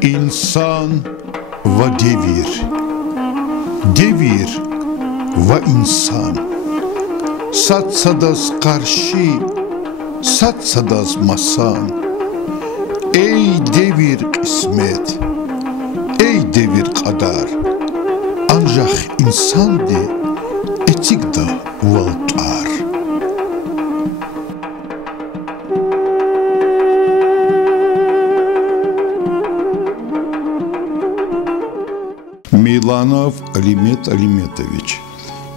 Инсан ва девир. Девир ва инсан. Сатсадас карши, сатсадас масан. Эй девир кисмет, эй девир кадар. Анжах инсан де этигда валтар. Миланов Алимет Алиметович,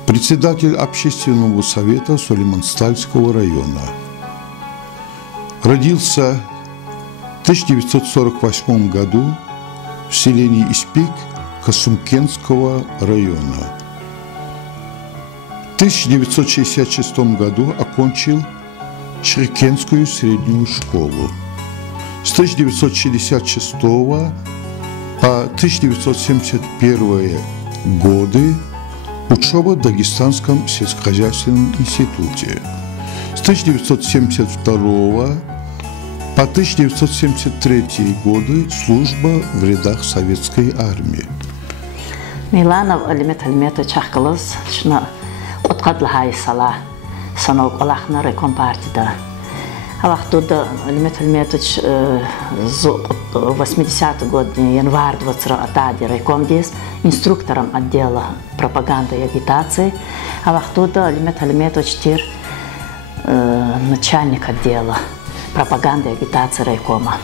председатель общественного совета Сулейманстальского района. Родился в 1948 году в селении Испик Касумкенского района. В 1966 году окончил Шрикенскую среднюю школу. С 1966 по 1971 годы учеба в Дагестанском сельскохозяйственном институте. С 1972 по 1973 годы служба в рядах советской армии. Миланов Алимет Алиметович Ахкалос, шна отқадлахай сала, санок Аллахна райком партида. Аллахтуда Алимет Алиметович в 80-й год, январь 20 райком здесь, инструктором отдела пропаганды и агитации. Аллахтуда Алимет Алиметович тир начальник отдела пропаганды и агитации райкома.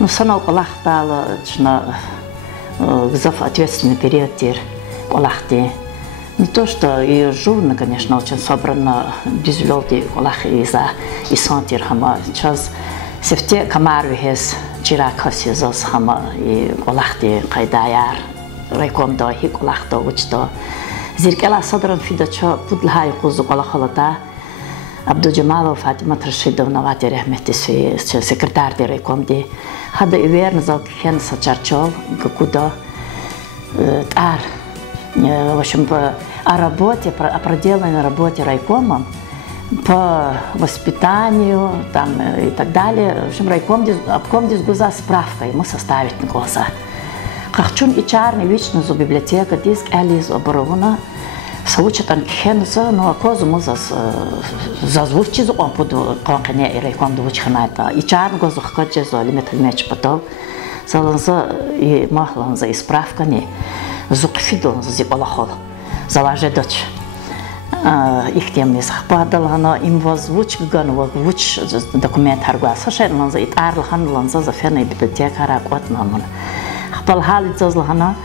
Ну, санок Аллахтала, шна ответственный период тир Аллахти. Не то, что и журно, конечно, очень собрано, без людей, Аллах из-за и сантир хама. Сейчас сефте камару хес чиракаси зас хама и Аллахти кайдаяр райком да хи Аллахта учто. Зиркела садран фидача пудлхай кузу Аллахалата Абду Джамалов Фатима Рашидовна вати рахмети секретарь райком ди. Хада иверн зал кен сачарчол куда тар. В общем, о работе, о проделанной работе райкомом, по воспитанию там, и так далее. В общем, обком здесь глаза справка ему составить на глаза. Кахчун и чарный лично за библиотека диск Элиз оборована, соучат анкхенза, но козу зазвучи за опуду конкане и райком двучхана это. И чарный глаза хкаче за Алимет Алиметович потом, заланза и махланза и справка не. Зукфидон за Аллахол, залаже дочь. Их тем не захватало, но им возвучка ганова, вуч документ харгуа. Сашен ланза и тарлхан ланза за ферной библиотека ракот намон. Хпалхали зазлхана,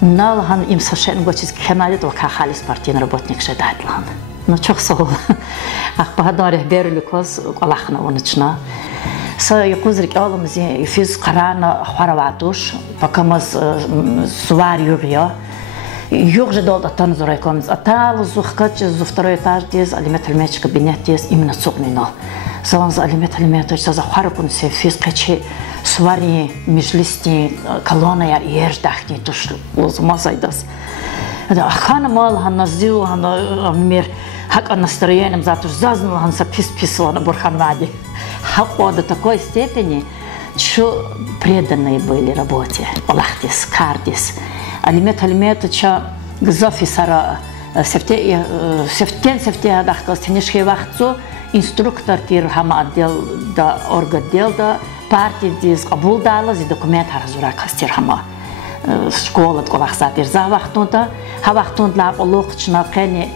налхан им сашен гочис кхенадит ва кахалис партийный работник шедатлхан. Но чохсол. Ахпадаре берликос Аллахна унична. يقول أولم زي يفيز قرانا حواراتوش بكمز سوار يوريا يوجد دولة تنظر يكون أتال زوجكتش زفتري تاج ديز أليمت الماتش كابينات ديز إمنا سوقنينا زوان أليمت الماتش زا حواركون سي فيز كتشي سواري مجلستي كلونا يار يرج داخني توش لازم زايدس هذا أخانا مال هنزيو هنمير هك настроение затуж зазнал он записывал на Бурхан Вади. Хапо до такой степени, что преданные были работе. Аллахтис, кардис. Алимет Алиметовича гзофисара сефте адахкал стенешхе вахцу инструктор тир хама отдел да орготдел да партии диз кабул дала зи документ харазура кастир хама школа колахса тир за вахтунда ха вахтунда лохчна кени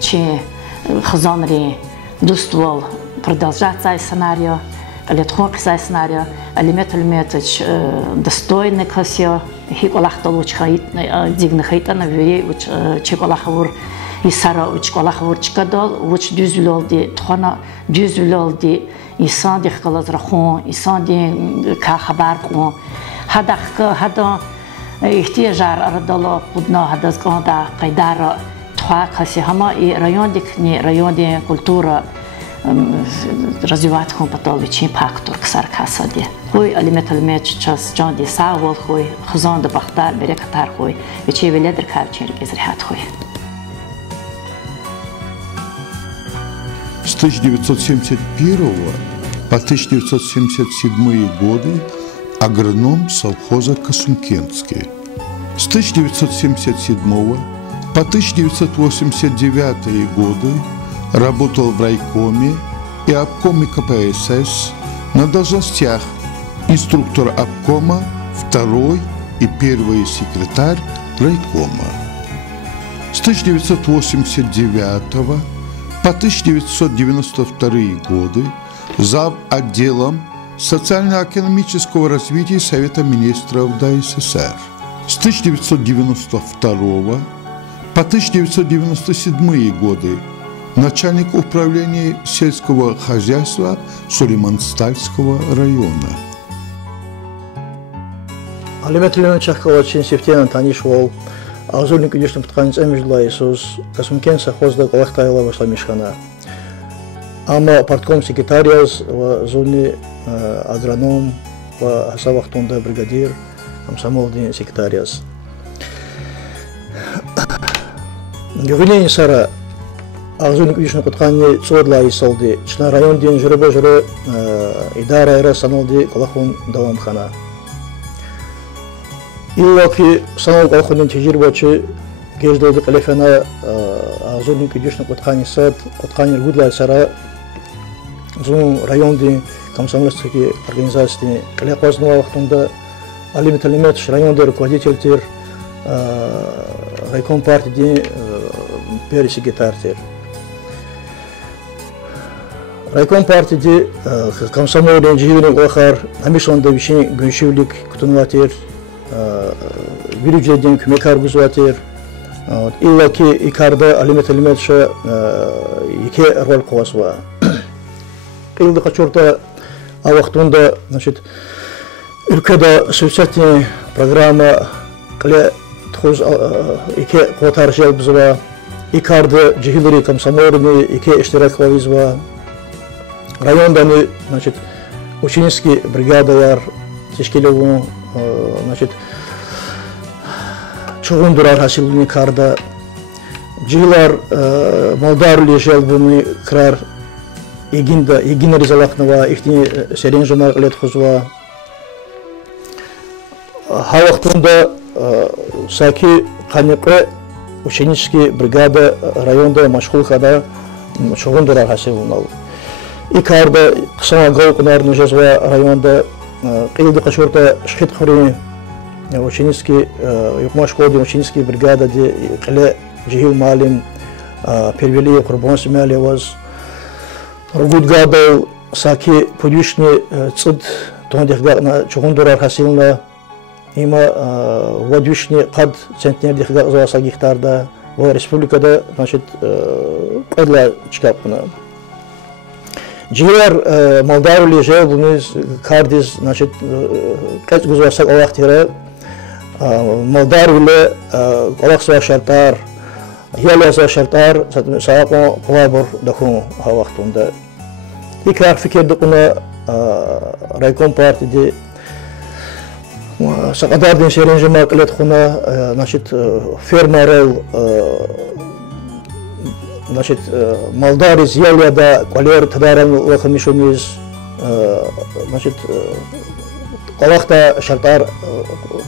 че хазанри дуствол продолжать цай сценарий, летхок цай сценарий, Алимет Алиметович достойный классио, хик Аллахтал уч хаит, дигна хаита на вери уч чек Аллахавур и сара уч Аллахавур чикадал, уч дюзлолди, тхана дюзлолди, и санди хкалазрахон, и санди кахабаркон, хада ихтияжар арадало пудна хада сганда кайдара тхуа класси хама и район культура развивать потом очень фактор ксаркасади. Хуй Алимет Алиметович час Джон ди Савол хуй хазан да бахтар берекатар хуй вече веледер кавчер гезрихат хуй. С 1971 по 1977 годы агроном совхоза Косункенский. С 1977 по 1989 годы работал в райкоме и обкоме КПСС на должностях инструктор обкома, второй и первый секретарь райкома. С 1989 по 1992 годы зав. Отделом социально-экономического развития Совета министров ДССР. С 1992 по 1997 годы начальник управления сельского хозяйства Сулейманстальского района. Алимет Леонидович Калачин Севтена Танишвол, Азульник Южный Птханец Эмиждла Иисус, Косункен Сахозда Калахтайла вошла Мишхана. Ама партком секретариаз в зоне агроном в Асавахтунда бригадир, Амсамолдин секретариаз. Гювилени Сара, Азульник Южный Птханец Цодла Исалди, Чна район день жиребе жире Идара Эра Санолди Калахун Давамхана. Иллаки санал Калахунин Тижирбачи Геждолди Калифана Азульник Южный Птханец Сад, Птханец Гудла Сара, Зун районди комсомольские организации Каляквазного Вахтунда, Алимет Алиметович районный руководитель райком партии первый секретарь. Райком партии комсомольный живет Лахар, Амишон Давичи Гуншивлик Кутунватер, Вирюджедин Кумекар Гузватер, Иллаки Икарда Алимет Алиметовича Ике Рвалковасва. Килда Хачурта Авахтунда, значит, ülkede söhbətli программа кале тхуз ике квотар желбзва икарды жихилери комсомольные ике иштиракларизва районданы, значит, ученические бригадалар тешкилеву, значит, чугундурар хасилуни карда жихилар малдарули желбуни крар Егина Ризалахнова, ихни Серенжамар Летхузва. Хавахтунда Саки Ханекре, ученические бригады районда Машхулхада, Чугундура Хасилунал. Икарда, Ксана Гаукунарни Жазва районда, Килда Кашурта Шхитхури, ученические, Юкмашкоди, ученические бригады, где Кале Джихил Малим, Первели, Курбан Семялеваз, Ругудгадал Саки Подвишни Цид Тондихгана Чугундурар Хасилна има Вадвишни Кад Центнердихга Завасагихтарда в республикада, значит, Кадла Чикапна. Джигар Малдарули Жевбуниз Кардиз, значит, Кац Гузвасак Аллахтира, Малдарули Аллахсва Шартар, Яляза Шартар, Саапо Кулабур Даху Хавахтунда. И как фикер докуна райком партии Сакадардин Серенжима Клетхуна, значит, фермерел, значит, Малдарис Яляда, Калер Тадаран Лахамишуниз, значит, Калахта Шартар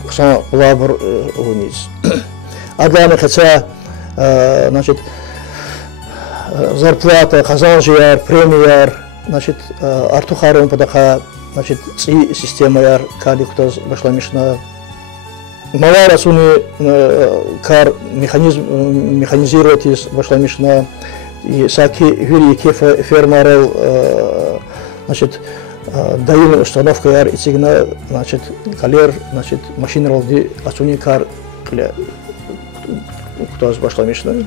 Ксан Кулабур Униз. Адлана Хаца, значит, зарплата, Казанжияр, премияр, значит, Артухарон Падаха, значит, система яр, Каликтоз Башламишна, Малара Суни кар механизировать из Башламишна, и Саки Вили Кефа фермерел, значит, Даин установка яр, и Цигна, значит, Калер, значит, машина ролди, Асуни кар, кто с Башламишна.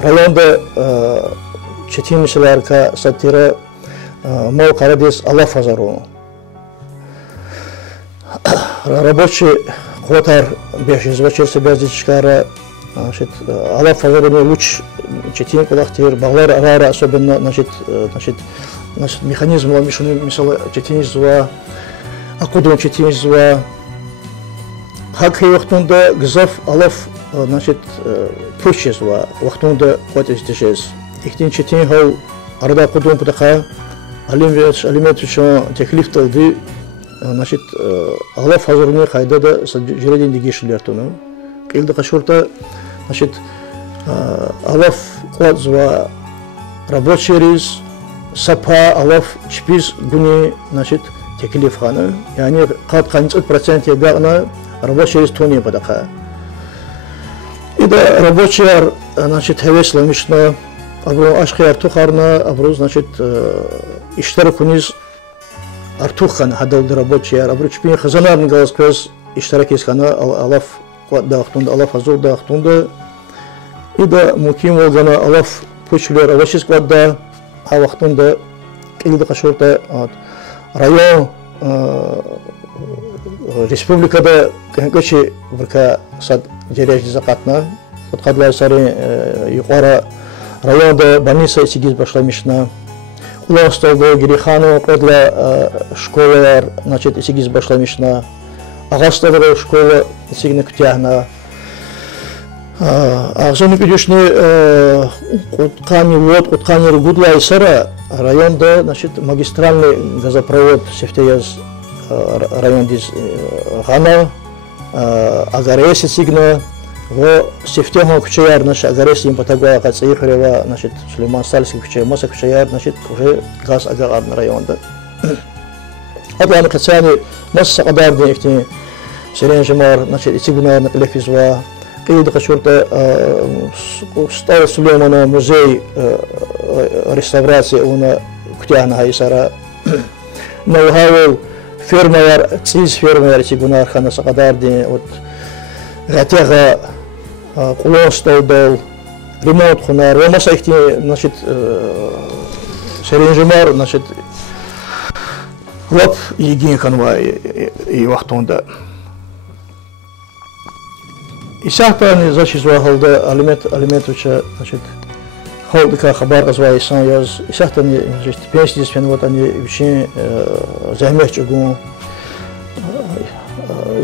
Районда Четимишеларка Сатира Мол Карадис Аллах Фазару. Рабочий Хотар Бешизвачер Себязичкара, значит, Аллах Фазару луч Четин Кулахтир, Баглар Арара, особенно, значит, механизм Ламишуни Мисала Четинизва, Акудун Четинизва, Хакхи Вахтунда Гзав Аллах, значит, Пущезва, Вахтунда Хотистишез. Ихтин Четин Хау Арда Кудун Патаха, Алиметович Техлифталди, значит, алаф хазурны хайда да жереден дигешилер туну. Килда кашурта, значит, алаф кладзва рабочий рис, сапа алаф чпиз гуни, значит, теклиф хана. И они кад 50% ебягна рабочий рис туни падака. И да рабочий, значит, хевесла мишна, абру ашхи артухарна, абру, значит, иштаракуниз артухан хадалды рабочий, абру чпин хазанарн галасквез иштаракиз хана алаф квад дахтунда, алаф азур дахтунда. И да муким олгана алаф пучлер авашиз квадда, а вахтунда килда кашурта район республикада кэнкачи врка сад жеряж закатна, подкадлар сари юқара районда больница сигиз башламишна. Уласталда Гирихану кодла школалар, значит, сигиз башламишна. Агастагра школа сигна кутяхна. Агзону пидюшни куткани вод, куткани ргудла исара районда, значит, магистральный газопровод сефтеяз район диз гана, агареси сигна, во сефтеха кучаяр, значит, агареси им потагуа кацаихарева, значит, Сулейман Сальский кучаяр, маса кучаяр, значит, уже газ агар на районда. Атланы кацани, маса сакадарди ихтини, Сирен Жемар, значит, итигунар на телефизва, Кида кашурта стал Сулеймана музей реставрации уна кутяхна хайсара. Ноу-хау фермер, циз фермер итигунар хана сакадарди, вот гатяга кулон столдал, ремонт хунар, вамаса ихтини, значит, Сирен Жемар, значит, лап егин ханва и вахтунда. Исахтани зачизва халда алимент уча, значит, халдика хабар азвай сан яз. Исахтани, значит, пенсии свен вот они вещи займешь чугун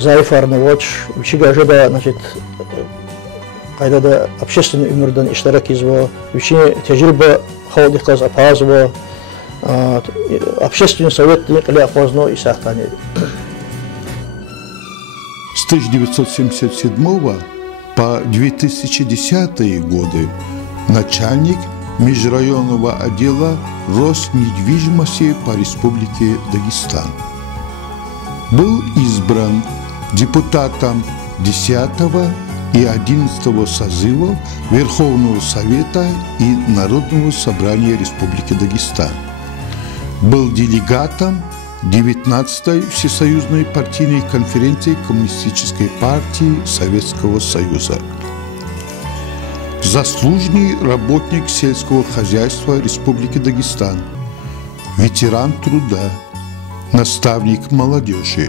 заифарный watch, вещи гажеда, значит, когда да общественный умердан иштарак изва, вещи тяжирба халдика запазва, общественный совет никали опозно Исахтани. С 1977 по 2010 годы начальник межрайонного отдела Роснедвижимости по Республике Дагестан. Был избран депутатом 10 и 11 созывов Верховного Совета и Народного собрания Республики Дагестан. Был делегатом 19-й Всесоюзной партийной конференции Коммунистической партии Советского Союза. Заслуженный работник сельского хозяйства Республики Дагестан, ветеран труда, наставник молодежи,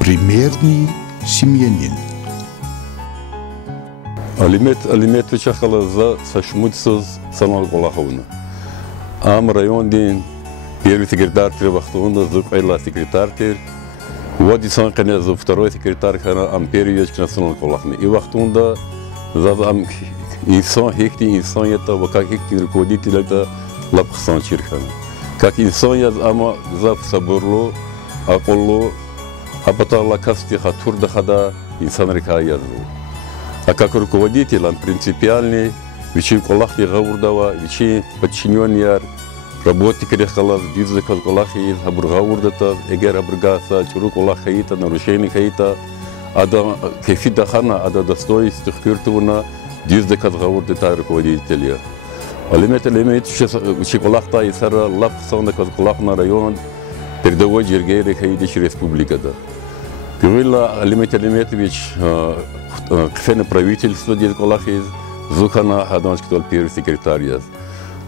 примерный семьянин. Алимет учахала за сашмутсыз санал Голаховна. Ам район день первый секретарь вахтунда, зубайла секретарь, вот и сан конечно второй секретарь хана ампериевич национал Голахны. И вахтунда за ам инсан хекти инсан это как хекти руководитель это лапхан чирхана. Как инсан я ама за сабурло, аколло, апатала касти хатурда хада инсан рекаязу. А как руководитель он принципиальный, вечер Голахни гаурдава, вечер подчиненный работник рехалаз, дизель Голахи, абургаурдата, эгер абургаса, чурук Голахита, нарушение хаита, ада кефида хана, ада достоинство кюртуна, дизель Голахита руководителя. Алимет вечер Голахта и сара лап сауна Голахна район, передовой жергейре хаидиш республика да. Говорила Алимет Алиметович, кфене правительство дизель Голахи, зухана хадонский первый секретарь.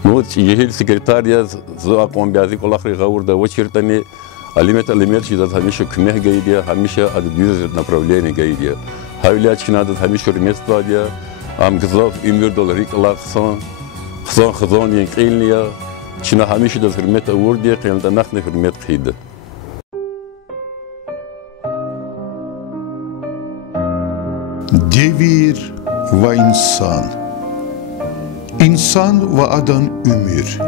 Ну вот егер секретарь за акомбязи Голахи гаурда очертани Алимет что хамиша кмех гайдия, хамиша адбиз направление гайдия. Хавлячина да хамиша ремества дия, амгзав имирдол рикла хан хазон янкильния, чина хамиша да хрмет аурдия, кем да нахне хрмет хида. Devir ve insan. İnsan ve adan ümür.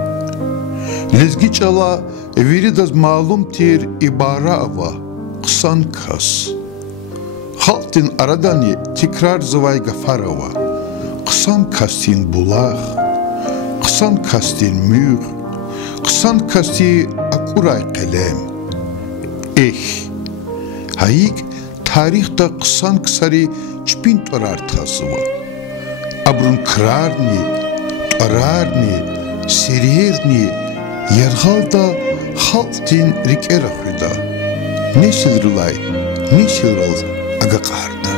Lezgi çala veri daz malum tir ibara ava kısan kas. Haltin aradani tekrar zıvay gafarava. Kısan kastin bulağ, kısan kastin müğ, kısan kasti akuray kalem. Hayik tarihta kısan kısari çpin torar tasıva. Abrun kırarni, ararni, seriyerni, yerhalda haltin rikera hüda. Ne şilrılay, ne şilrıl aga karda.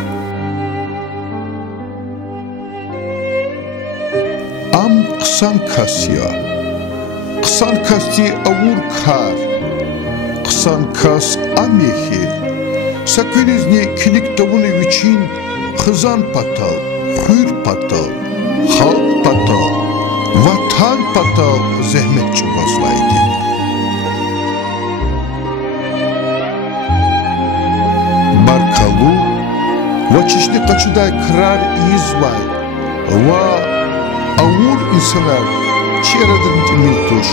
Am kısan kasya, kısan kasti avur kar, kısan kas amehi, sakınızne kilik tavunu için kızan patal, hür patal, halk patal, vatan patal zahmet çubaslaydı. Barkalu, vaçişli kaçıday kırar izbay, va avur insanlar çiğradın dimiltuş,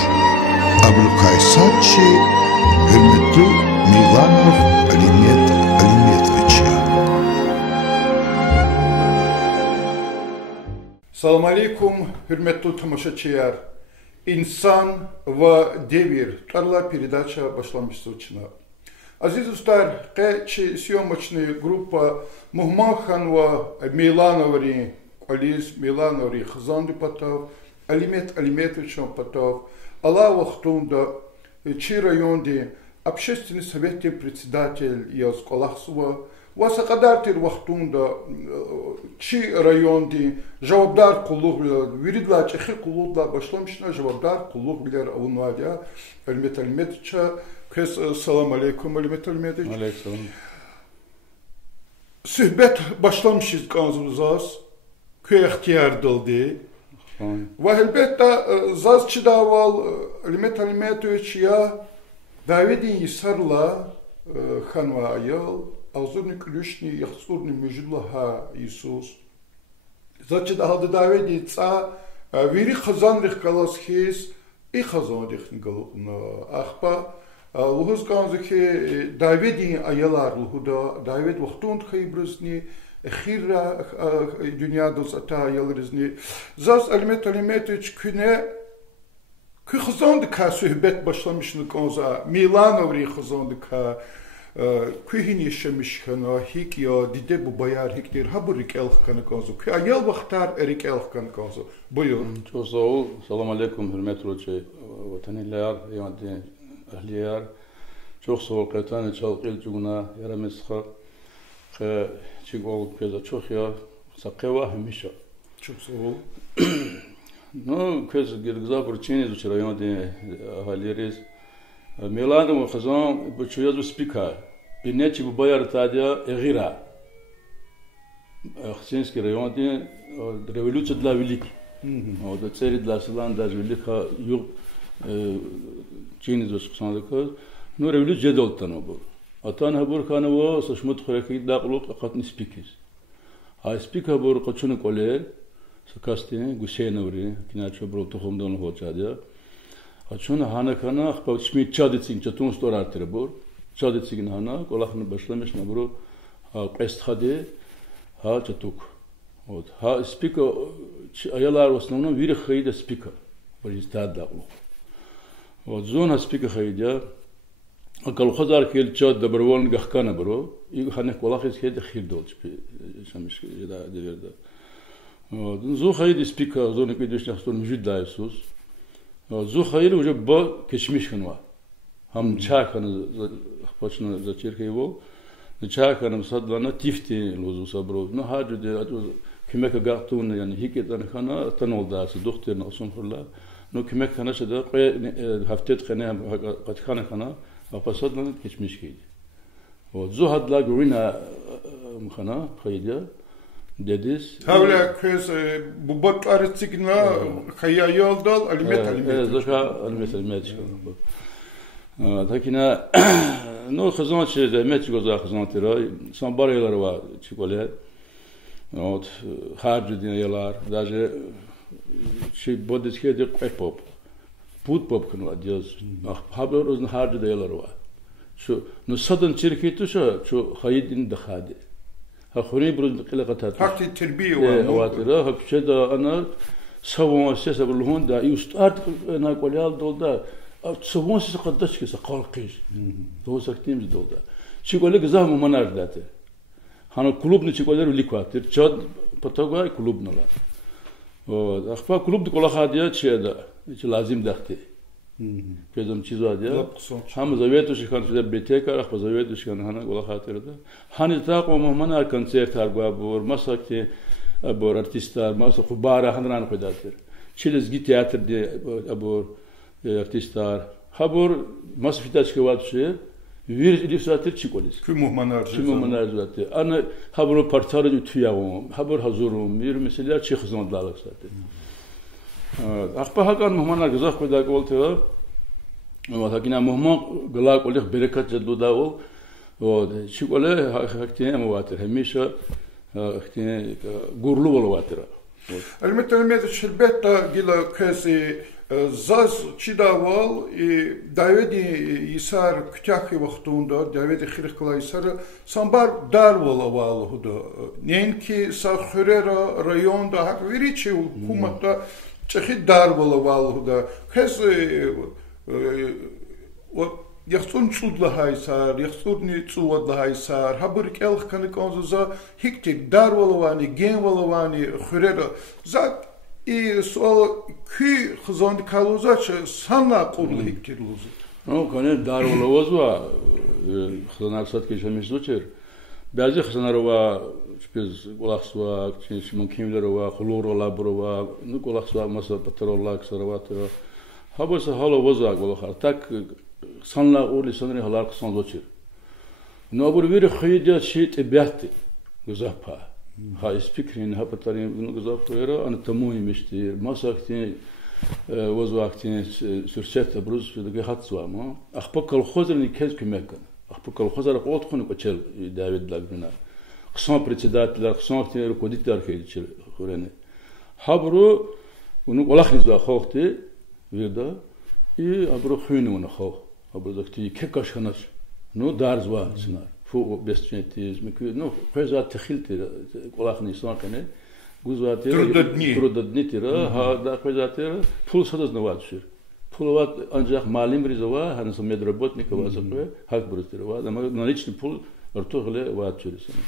Ablukay Satçı, hürmetli Milanov Alimetviçi. Salam aleykum, hürmetli tamaşaçılar. İnsan ve devir, tarla передача başlamıştır. Aziz ustalar, съемочная группа Мухмахан ve Милановри, Aliz Milanovri Khazandı Patov, Alimet Alimetович Patov, Allah vaxtunda Çi rayonda общественный советный председатель Яз Колахсова, Васа Кадартир vaxtunda Çi rayonda javabdar kulluk viridla çehi kullukla başlamışlar javabdar kulluk bilir avunvadia Alimet Alimetовича. Kes salam aleykum Alimet Alimetович. Aleyküm. Sühbet başlamışız kanzımızaz. Köy ihtiyar dıldı. Ve elbette zazçı daval Alimet Alimetович ya davedin yisarla xanva ayal ağzurni külüşni yaxsurni müjüllaha Isus. Zazçı davaldı davedi tsa veri xazanrıq kalas xiz i xazanrıq galukna axpa Luhuz kanzı ki davedin ayalar luhuda davet vaxtund xaybrızni Xirra dünyada zata ayalırızni. Zaz Alimet Alimetович küne kü xazandı ka sühbet başlamışını kanza Milanovri xazandı ka kü hin yaşamış kana hik ya dide bu bayar hiktir ha bu rik elx kana kanza kü ayal vaxtar erik elx kana kanza. Buyur. Çok sağ ol. Salam aleykum hürmetli hoca vatandaşlar, yani ahliyar. Çok sağ ol. Qatani çalqil cuguna yaramesxa. Çık olup keza çok ya sakeva hemişa. Çok sağ ol. No kez girgza burçini zuç rayonda ahaliyiz. Milan'da mı kazan bu çoğu spika. Bineci bu bayar tadia egira. Xsinski rayonda revolüsiya dla velik. O da tseri dla Slan da velik ha yok Çini zuç kısandık. No revolüsiya doltanı bu. Atan habur kanı o saçmut xrekit daqluq qatni spikis. Ha spika bur qaçunu qoler sakastini Gusenovri kinaço bro toxumdan hoçadia. Qaçunu hana kana xpa çmi çaditsin çatun storatır bur. Çaditsin hana qolaxını başlamış na bro qestxadi ha çatuk. Ot ha spika ayalar osnovno viri xeyda spika. Bur istad daqluq. Ot zona spika xeyda Akal xazar kel çad da barwon gahkana bro. İg hanek walaxis ked xir dolç bi şamış da devirde. Zo xayid spika zonu ki düşnəxstun müjid da Isus. Zo xayir uca ba keçmiş xanwa. Ham çakanı xpaçna za çerkevo. Çakanı sadlana tifti lozusa bro. No hacı de kimek gaqtun yani hiketan xana tanolda doktor nasun xulla. No kimek xana şada haftet xana qatxana xana Apasadlan geçmiş giydi. O zuhadla görüne mkhana khayda dediz. Havla kız bu bakları çıkına khaya yoldal Alimet Alimetович. Evet, zaka Alimet Alimetович. Takina no khazan çede metgoza khazan tera san baryalar var çikole. Ot harcı dinayalar. Daje şey bodiskedir epop. Put popkın var diyoruz. Haber uzun harcı değerleri var. Şu nusadın çirketi şu hayidin de hadi. Ha khuri burun qila qatat. Hakti terbiye var. Avatira ha şeyda ana savunma siyasa bulhun da art na kolyal dolda savunma siyasa qaddaş kesa qalqish. Dozaktiğimiz dolda. Çikole gızah mumanar dati. Hani klub ne çikoler ulikvatir. Çad patagay klub nalar. O akhfa klub de kola hadiya çeda. Hiç lazım dahti. Prezum çizo diye. Ham zavetu şikan şuda BTK akhfa zavetu şikan hana kola hatırda. Hani taqo mumanar koncert argwa bor masakti bor artistlar masa khubara hanran qodatir. Çilizgi teatr de bor artistlar. Habor masfitaçki vatşı. Vir ilifsatır çikolis. Kumuhmanar zaten. Ana habur parçaları tüyağım, habur hazurum. Bir mesela çıkızandalık zaten. Akpa hakan muhmanar gızak koydak oldu. Ama hakina muhman gılak olik berekat jadlu da ol. O çikole haktiye ama vatır. Hemişe haktiye gurlu bol vatır. Elbette şelbette gila kesi Zaz çidaval davedi isar kütahı vaxtunda davedi xirqla isar sambar darval avalı huda. Nen ki Saxurera rayonda hak veriçi hukumatta çeşit darval avalı huda. Kez o yaxsun çudla haysar, yaxsun ni çuvadla haysar. Habır kelx kanık onza hikti darval avani, genval avani xurera zat sol kü xızandı kaluzaç sanla qurlu hiktirluzu. No, kane dar olavaz va xızanar sat keçemiş doçer. Bazı xızanar va biz qolaqsva, çimon kimler va, xulur ola burva, nu qolaqsva masa patrolla xaravatı. Habasa hala vaza qolaqar tak sanla orli sanri halar qısan doçer. No bur bir xiyja şit ebiyatti. Guzapa. Ha ispikrin ha patarin bunu guzapera an tamuhimishtir. Masaktin وزوقتين سرشت بروز في دقيقة حتسوا ما أخبك الخزر اللي كذا كمكان أخبك الخزر قوت خنو كتشل داود لاجنا قسم بريتشدات لا قسم كتير كوديت دار كيتشل خورني حبرو ونو ولا خنزوا خوختي ويدا أبرو خينو ونخو أبرو دكتي كيكاش خناش نو دارزوا سنار فوق بستشنتيز مكو نو فيزا تخيلتي ولا خنيسان كني Trudodni tira, ha da kvezatira, pul sadaz navad şir. Pul vat ancak malim riza va, hani sam medrobotnik va zakve, hak buristira va, ama наличный pul artogle vat şirisini.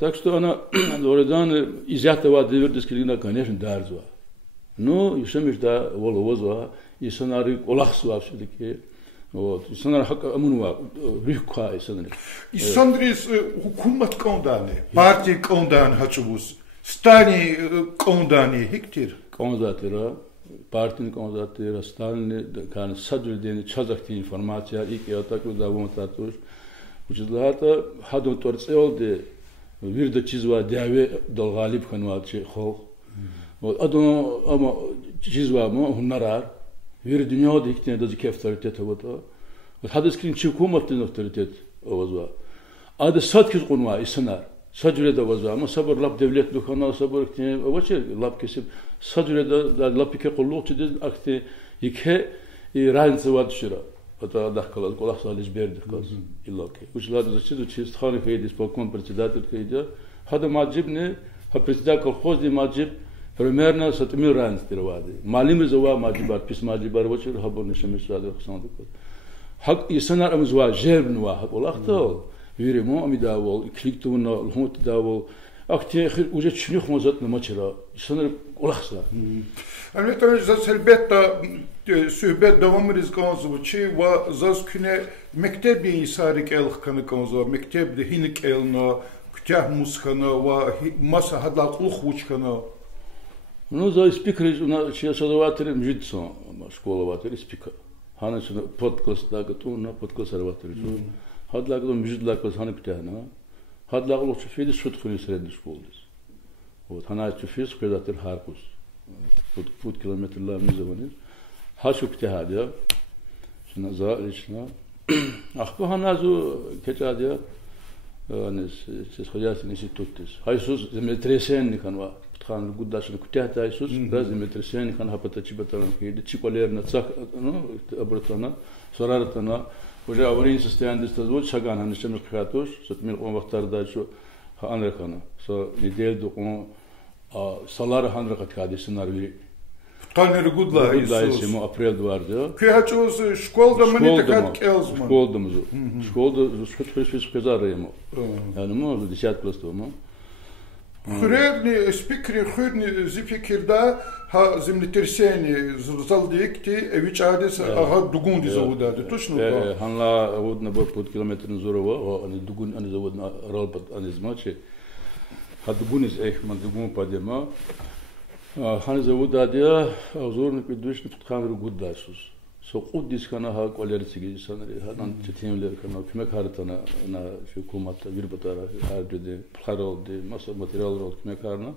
Так что она doğrudan изята vat devirdes kilina конечно darz va. No, еще межда волоз va, insanları olaqs va şidiki. Вот, insanlar hak amun va, rükha insanlar. İsandris hukumat kondanı, parti kondanı haçubuz. Stani kondani hiktir. Kondatira, partinin kondatira, Stalin kan sadvildeni çazakti informacija ilk yataklı davam tatuş. Uçuzlahata hadon torce oldu. Bir de çizva dave dol galip kanvatçı xo. Adon ama çizva mı hunnarar. Bir dünyada iktidarda da otoritet oldu. Hadiskin hükümetin otoritet oldu. Adı satkiz konva isnar. Sadrede vaza ama sabır lap devlet lokana sabır ki vaçı lap kesip sadrede da lap ki qolluk çiz akti yike ranz vat şura ata da kalan kolaq salış berdi kaz illa ki uçlar da çiz xani feydi spokon председатель kayda hada macibne ha председатель колхоз di macib примерно satmir ranz tirvadi malim zava macibar pis macibar vaçı habur nişmiş sadı xsandı hak insanlar amzwa jevn wa olaqta Виримо амидавол, кликтуна, лхот давол. Акте уже чунюх мозат на мачера. Sanır olaqsa. Elbette zelbette söhbet devam ediz kanzu çi ve zaz küne mektebi isarik el kanı kanzu mektebde hinik elna kütah muskana ve masa hadla qulxuç kana. Ну за спикер на часоватер мжитсон, школа ватер спикер. Хана шна подкаст да гату на подкаст ватер. Hadlaqlı müjidlaqlı sanı kütahna. Hadlaqlı çufiydi şut xülüsredi şkoldis. O tana çufiy skredatır harqus. Put kilometrler müzevanir. Ha şu kütahadiya. Şuna zalişna. Ahbu hanazu keçadiya. Hani siz xoyasin instituttis. Haysus zemletresen kanva. птхан гуддашны кутята Исус раз метресен хан хапата чибатан киде чиколер на цах обратана сараратана уже аварийное состояние дозволит шаган хан шемер хатуш сатмир он вахтарда что анрахана со неделю он салар хан ракат кадис нарви Тканер гудла Исус ему апрель дварда Кыячуз школда мани такат келзман школда школда сказали ему yani mu 10 класста mu Хурерни спикри хурни зификирда ха землетрясение залдикти эвичадис ага дугунди заводады точно да ханла водна бор под километр назорова они дугун они заводна ролпат они змачи ха дугунис эхман дугун падема хан заводадия азорны пидвишни тканру гуддасус со qudis kana ha qualeritsigi sanari hanan chetemler kana kümek haritana na hükümet virbetara harcede pharolde masa materiallar kümek harna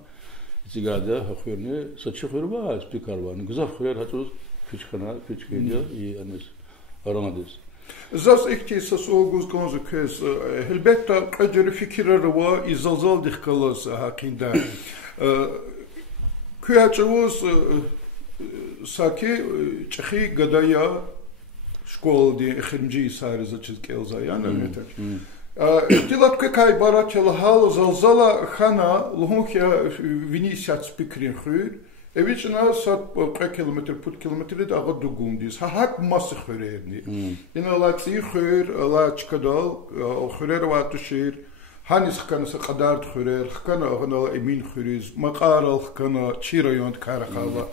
içigada hakhurni saçı khurba speaker var güzel khur hatuz küçkana küçkediyor iyi anes aranades Zas ikti sasoguz konzu kes elbette qadri fikirler var izalzal dikkalas hakinda Kıyaçavuz Saki çexi gadaya şkol diye xirmci sarıza çizkelza yani öyle. İhtilat kay baratçalı hal zalzala xana luhukya vinisat spikrin xür. Eviçna sat 40 kilometre put kilometre de ağa dugundis. Ha hak ması xürerni. Yine latsi xür la çıkadal xürer vatuşir. Hanis xkanası qadar xürer xkana ağına emin xüriz. Maqaral xkana çirayon karakava.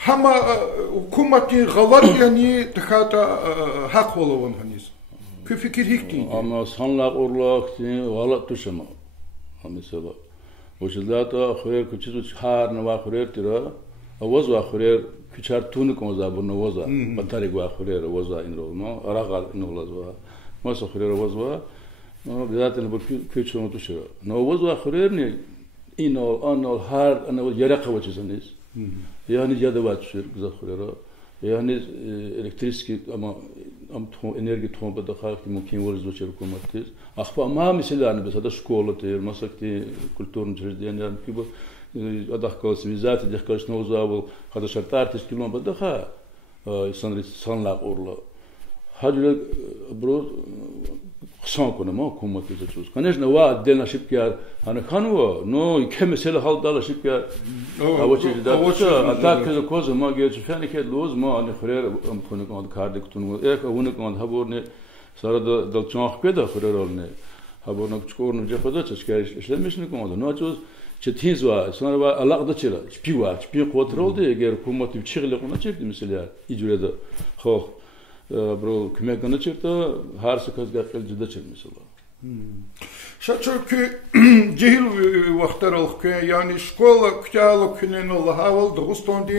Hama hükümetin galat yani tıkata hak olan hanis. Kü fikir hikti. Ama sanlaq orlaq galat tuşama. Mesela o jildata xuyr küçüz har nava xuyr tira. Avaz va xuyr küçar tunu koza bunu vaza. Batari va xuyr vaza inrolma. Aragal inolaz va. Masa xuyr avaz va. No bizaten bu küçüğünü tuşura. No avaz va xuyr ne inol anol har anol yaraq vachizaniz. Yani jadavat şur güzel xurera. Yani elektrikli ama enerji tomba da xalq mümkün var zoçer hükümettir. Axpa ma mesela mesela şkola ter masakti kulturun учреждения ki bu adak kalsivizat dehkaş novzavel hada şartartis kilomba da ha sanlaq orla. Hajle bro Xsan konuma hükümeti zoçuz. Конечно, ва отдельно шипкяр ана ханва, но ке mesela халдала шипкяр авочи да. А так коза коза магия чфяни ке лоз ма ани хрер ам конук ад кардик тун. Эка унук ад хаборне сарада далчах педа хрер олне. Хаборнак чкорну жефада чашкар ишлемешни комада. Но ачоз четинзва, сонарва алaqda чира. Чпива, чпи контролде егер hükümeti чиглиquna чепти mesela icrada. Xo'p Bro, kümek gana çırta, her sıkaz gel cüda çırmışlar. Şaçırkı cehil vaktar alık yani şkola kütahlı künen Allah haval Dağıstan'da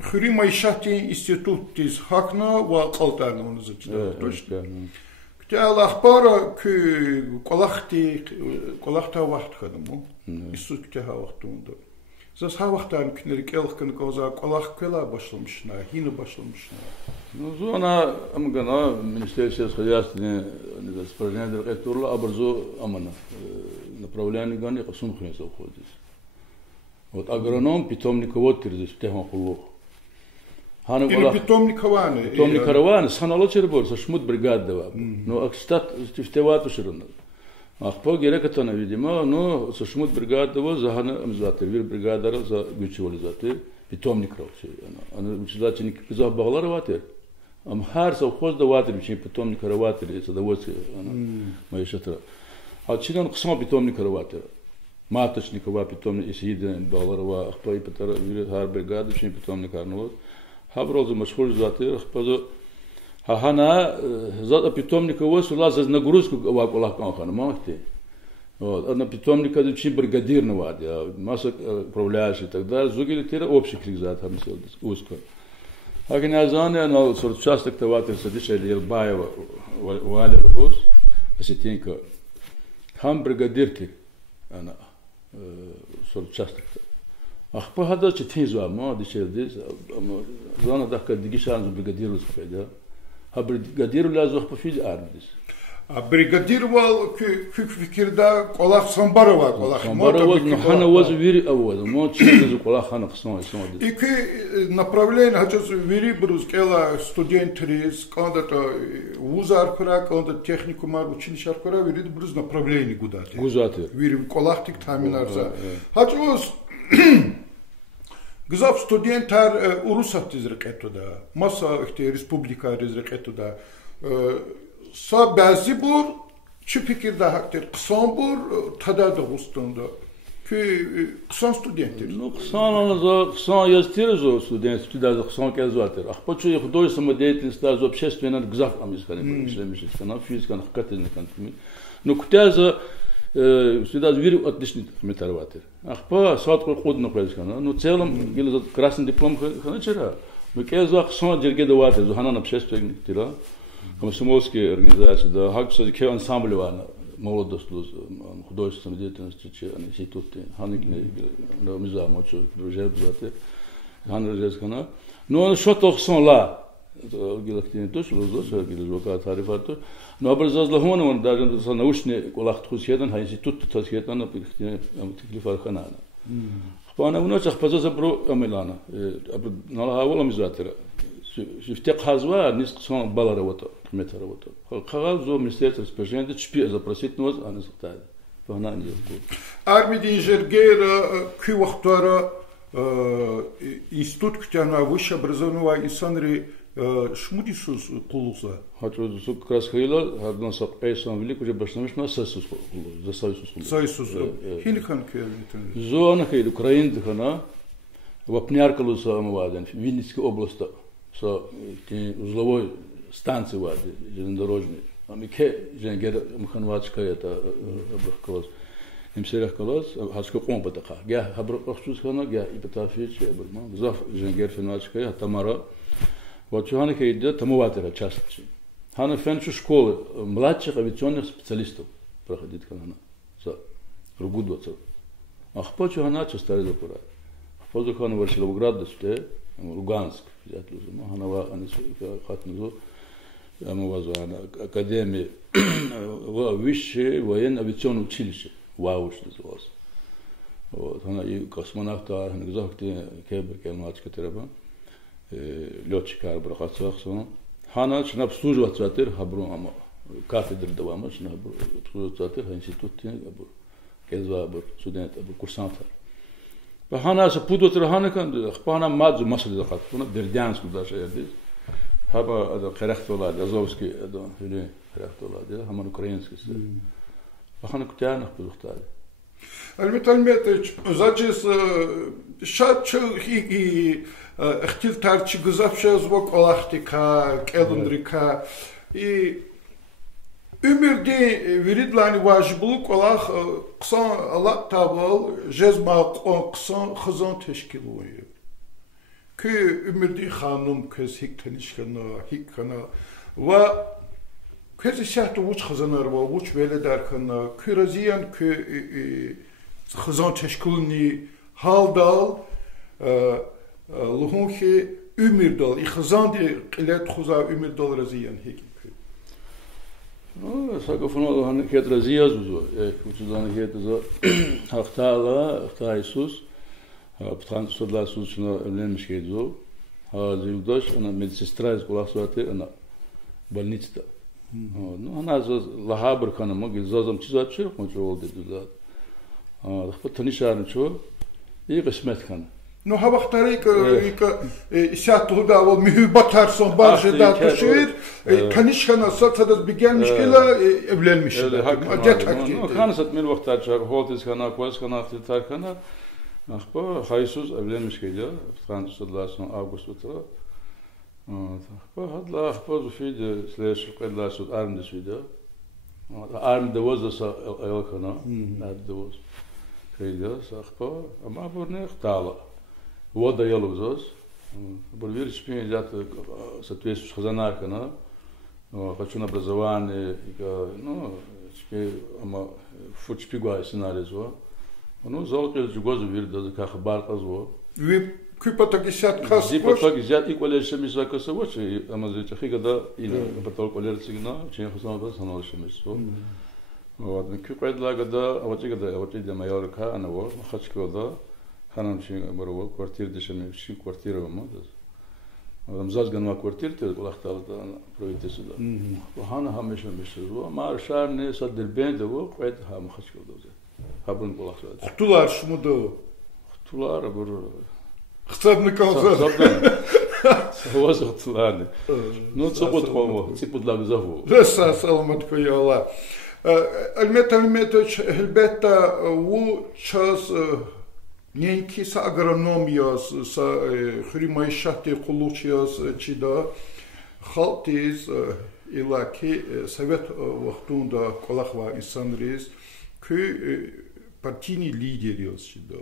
Xuri Maişati İnstitutiz hakna ve qaltarlı onu zıçlar. Kütahlı ahbara kü kolakta vaxt kadım o. İsus kütahlı vaxtında. Zas ha vaxtdan künerik elkın koza kolak kela başlamışna, yine başlamışna. Ну, зона, амгана, Министерство сельского хозяйства, распоряжение директорла, образу амана, направление гани, касум хнеса уходит. Вот агроном, питомниковод терзис, техма хулух. Или питомникованы. Питомникованы, санало чербор, со шмут бригадова. Но акстат тифтевату ширина. Ахпо герекатана, видимо, но со шмут бригадова, захана амзатер, вир бригадара, за гючевали затер, питомников. Она учредительник пизах баглара ватер. Am har совхозда ватер, бичи питомник раватер, садоводцы, моя шатра. А чинан кысма питомник раватер. Маточникова питомник, если едем багларова, ахпа и патара, har бригада, бичи питомник арновод. Хаброзу машхур ватер, ахпазу. Хахана, зада питомникова, сула за нагрузку вакулах канхана, махте. Вот, одна питомника, бичи бригадир навади, масса управляющий и так далее. Зугили тира общий кризат, хамисел, узко. Агназане на участок таватер садиша Елбаева Валер Хус, осетинка. Хам бригадирки, она участок. Ах, похада четинзва, ма дишер дис, зона дахка дигишан бригадиру спеда. Ha brigadiru lazım hafif ardis. А бригадир вал fikirda kolak sambara var kolak. Sambara var, но хана воз вири авода. Мо чизе колак хана хсон сон. Iki направление хачас вири брус кела студентрис, когда-то вузар кора, когда техникумар училищар кора, вири брус направление гудати. Гузати. Вири колактик таминарса. Хачас Gızap studentler Urusat izreketуда, masa işte Respublika izreketуда. Sa bazı bur, şu fikirde haktır. Kısan bur, tada da ustaında. Ki kısan studentler. Ну, ксан она ксан yaztır zo student, stüdazı ksan kez zaten. Ahpa şu художественная деятельность за общественный гзав амискали, işlemiş sana физика hakikaten kan. Ну, кутяза всегда верю отличный метарватер. Ахпа сад ходно происходит. Ну целом гило красный диплом ханачера. Мы кеза ксан жерге даватер, зохана общественный тира. Комсомольские организации, да, хакса ке ансамбль вана, молодость, художественная деятельность, институты, ханикне, да, миза, мочо, друзья, бзаты, ханрезкана. Но он что-то ксан гилактин тоже, лозоса, гилзока тарифату. Но образование он даже научный коллакт хусьедан, институт тасьедан, апихтин, амтиклифарханана. Хпана уночах пазаза про амилана, налахавола мизатера. Шифтек хазва низк сон бала работа, кмета работа. Хагал зо министерство распоряжения чпи запросить нас, а не захтали. Погнали не будет. Армия инженера ки вахтара институт ктяна высшее образование инсанри шмудисус кулуса. Хочу как раз хилал, одно сап эйсон велик уже башнамиш на сосус кулус, за союз кулус. Союз. Хилихан кельмитен. Зона хил Украина дхана, вапняркалуса амваден, Винницкая область. Со узловой станции вади, железнодорожной. А мы ке женгер мханвачка это обрахкалос. Им серах калос, хачко компатаха. Я хабрахчус хана, я и патафич, я борман. Зав женгер финвачка, я тамара. Вот чухана ке идет тамуватера часть. Хана фенчу школы младших авиационных специалистов проходит хана. За ругудваться. Ах по чухана частари запора. По захана Варшиловград досте, Луганск. Ханава хатнузо амавазана академия высшее военное авиационное училище ВАУШ называлось. Вот она и космонавта, она gesagt кебер кемачка треба летчик арбрахацах сон. Хана чна обслуживать цатер хабру ама кафедра давама чна обслуживать цатер институт абу кеза абу студент абу курсант. Хана се пудотра ханакан хпана мадзу масали захат на Бердянск даже едис. Хаба ада харахтола Азовский ада или харахтола да хаман украинский. Хана кутяна пудохтали. Альметальметович, зачис шат и хотел тарчи гзавша звук алахтика, келундрика и Ümürde verilen vaciblik olarak kısan Allah tabal cezma kısan hızan teşkil oluyor. Ki ümürde hanım kız hikkana ve kız şahtı uç hızanlar var, uç böyle derken ki raziyan ki hızan teşkilini haldal luhun ki ümirdal, hızan de ilet hıza ümirdal raziyan hik. Ну, сакофоно хан хет разиаз узо, учудан хет узо хахтала, хахта Иисус, птан судла сучно лемш хедзо, зилдош она медсестра из Куласуате, она больница. Ну, она за лахабр хана моги зазам чизачер, контрол дедузат. Хпатанишарн чо, и гасмет хан. Ну, хавахтарик сятуда mühübat tarson barjeda taşır, tanışkana satsadas bigelmişkiler evlenmişler. Ну, ханасат мен вахтачар, холтис хана, квас хана, ахтитар хана. Ахпа Хайсус evlenmişkiler, Fransızlarla avgust utara. Ахпа hadla ахпа zufide slash qedlasut armdes video. Armde was da elkana, armde was. Kıydı, ахпа, ama bu ne xtala. Вот даёл узос. Бурвир шпин идет соответствующих хазанаркана. Хочу на образование, ну, ама футшпигуай сценарий зо. Ну, золото же гозу вир да как барка зо. Ви Купатагисят кас. Зипатаги зят и колешеми закасавочи, амазе чахигада или патол колерцигна, чин хасанада саналшемисо. Вот, купайдлагада, авачигада Майорка, анаво, хачкода, ханамчи барова, квартира дешеми, ши квартира мадас. Замзазганма квартира те лахталда правительство. Хана хамешемисо, маршарне садербендево, квайд хам хачкода. Хабрун полахсад. Хтулар шмудо. Хтулар барова. Хтабны калза. Саваз хтуларне. Ну цопот хомо, ципудлаг заву. Реса саламат кояла. Альметович Хельбета у час неньки с агрономиас с хримайшати кулучиас чида халтиз илаки совет вахтунда колахва инсанрис кü партийный лидериос чида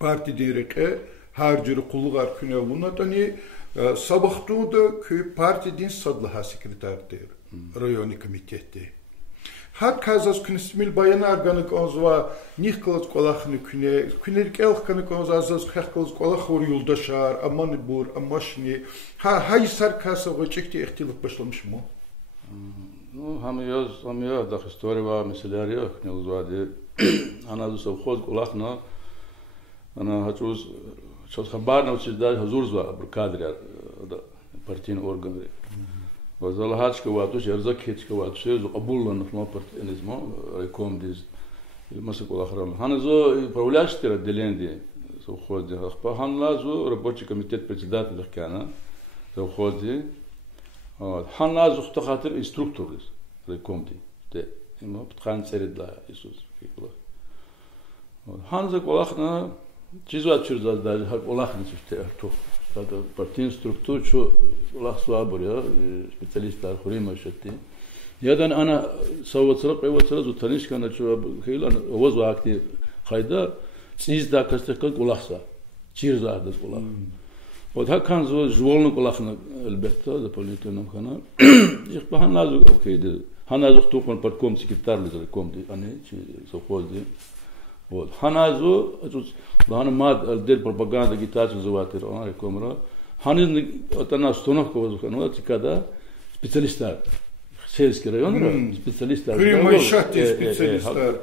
партий дирекэ харжыр кулугар күнэ вунатани сабахтунда кü партийдин садлаха секретардер районный комитетте Hat kazas künismil bayanar ganık onzva nihkılız kolakını künerik elk ganık onzva azaz kıhkılız kolak or yoldaşar, aman bur, amaşni. Hayısar kasa vacıkti ihtilif başlamış mı? Hamiyaz da histori var meseleler yok. Ne uzvadı. Anazı savkhoz kolakna. Ana haçuz çok haber ne uçizda hazurz var bir kadriyer da partiyin organı. Вазала хачка ватуш, ярзак хечка ватуш, зо абуллан фма партизмо, реком диз, масакул ахрам. Ханазо управляющий отделение совхозе, ахпа ханлазу рабочий комитет председатель кана совхозе. Ханлазу хтахатыр инструктор диз, реком ди. Те, има птхан середла Иисус кикула. Ханза колахна чизуат чурзаз даже колахна чифте арту. Tata partinin strukturu şu lahsua buraya spesyalistler hurima şetti. Yadan ana savvatçılık evvatçılık utanışkanı şu heylan ovoz vakti hayda siz da kastakal kulaksa çirzardı kulak. O da kan zo jvolnu kulakını elbette da politonum kana. İlk bahan lazım okeydi. Hanazuk tukman partkom sekreterli de komdi ani совхозdi. Вот. Ханазу, лана мад дел пропаганда гитацию заватер, он рекомра. Ханин это на установку воздуха, когда специалисты. Сельский район, специалисты. Хримайшати специалисты.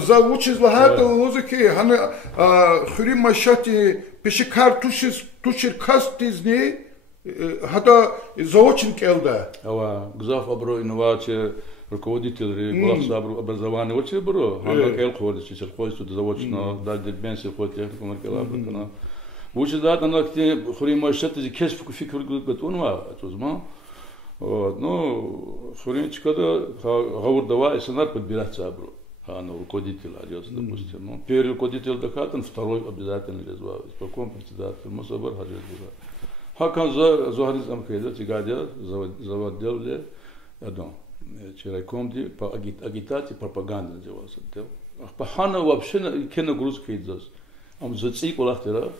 Заучись лагата лозаки, хана хримайшати пиши картушир кастизни, хата заочин келда. Ава, гзаф абро инновация. Руководитель образования очень бро, он как ходит, сельхозство заводчно, дать дербенси ходит, технику маркела, учит да, на те хурим шатти зи кеш фикр готовно, отузма, ну хуринчика да говор давай, сенат подбираться бро, на руководитель, допустим, ну первый руководитель дохатан, второй обязательно резвал, исполком председатель, мусабар хаджет бро. Хакан за замкейда, тигадя, заводделли, одно. Черайкомди по агитации, пропаганды назывался. Пахана вообще кена грузка идет. Зацик улахтера.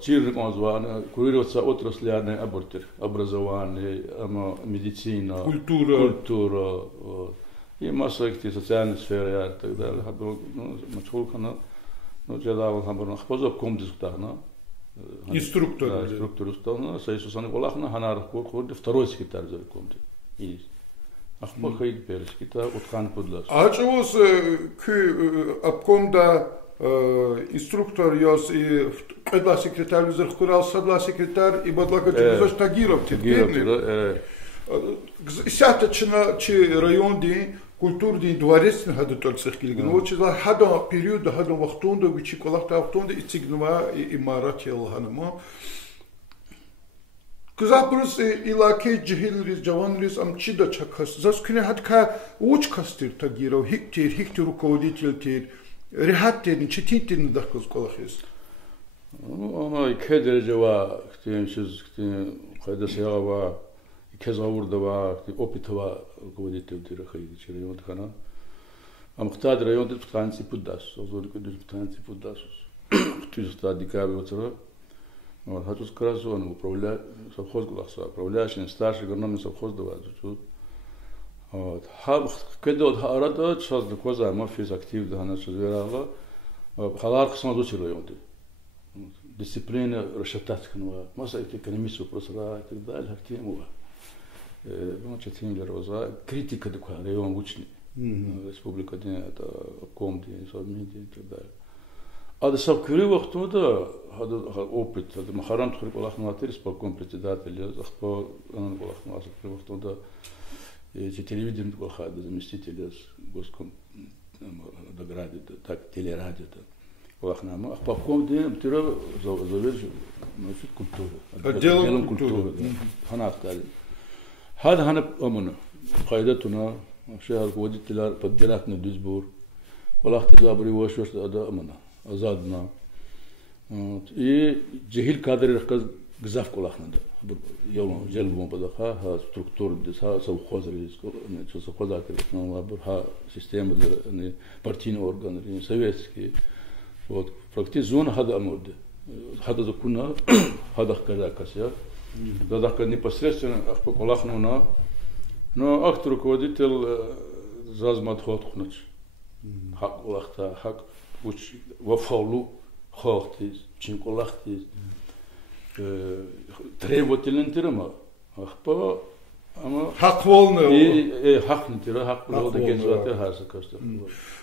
Чирник он зван, курироваться отраслярный абортер, образование, медицина, культура, и масса каких социальных сфер и так далее. Ну, мачхулхана, ну, джедавал хамбарна, хпозов комдискутахна. Инструктор. Инструктор уставна, Саисусаны улахна, ханар второй секретарь за комди. Ахма хайд перескита утхан подлас. Ачвос кü обкомда инструктор ёс и кэдла секретарь зырхурал садла секретарь и бадлагачы зош Тагиров тетгерни. Сятачна чи районди культурный дворец хады толцех килген. Очизла хада период хада вахтунда вичи колахта вахтунда ицигнума имарат ел ханыма. Kızapırız ilaki cihilriz, cavanriz amçida çakas. Zaskine hatka uç kastır tagirav, hiktir rukovoditeltir, rehatterin, çetintirin dakız kolakız. Ama iki derece var, siz kayda siyağı var, iki zavurda var, opit var, rukovoditeltir, haydi çere yonkana. Am kıtadır rayonda tutansi puddas, ozorika düz tutansi puddasus. Tüzüsta dikabi otura. Вот, хочу сказать, он управляет совхоз гласа, управляющий старший агрономный совхоз давай. Вот, когда вот арада сейчас доказа, мы физ актив да на что зверала, халар ксмазу чило дисциплина расшатацканова, масса экономист вопросра и так далее, тему. Значит, Тимлероза, критика такая, район учный, республика день, это обком день, совместный и так далее. А до совкривых туда, опыт, это Махарам Тхурикулах Матери, исполком председателя, захпо, он был Ахмасов, туда, эти телевидение Кулахада, заместителя госком дограде, так, телерадио. А по какому дню ты завершил культуру. Отделом культуры. Фанат стали. هذا هنا أمنا قاعدتنا شهر ودي تلا بدلاتنا دزبور ولا اختزابري وش هذا أمنا أزادنا. جهيل كادر ركز جزاف كل أخنا ده يوم جلبهم بدخا ها ستركتور دس ها سو خوزري شو سو خوزا كده نوابر ها سيستم ده بارتين أورجان سويسكي вот практически зона هذا أمود هذا زكونا هذا كذا كسيا да как непосредственно ахпоколахнуна но ах руководитель зазмат хотхнуч хак улахта хак уч вафалу хохтис чинколахтис требователен тирма ахпа ама хак волны и хакн тира хак волда гензате хаса кастер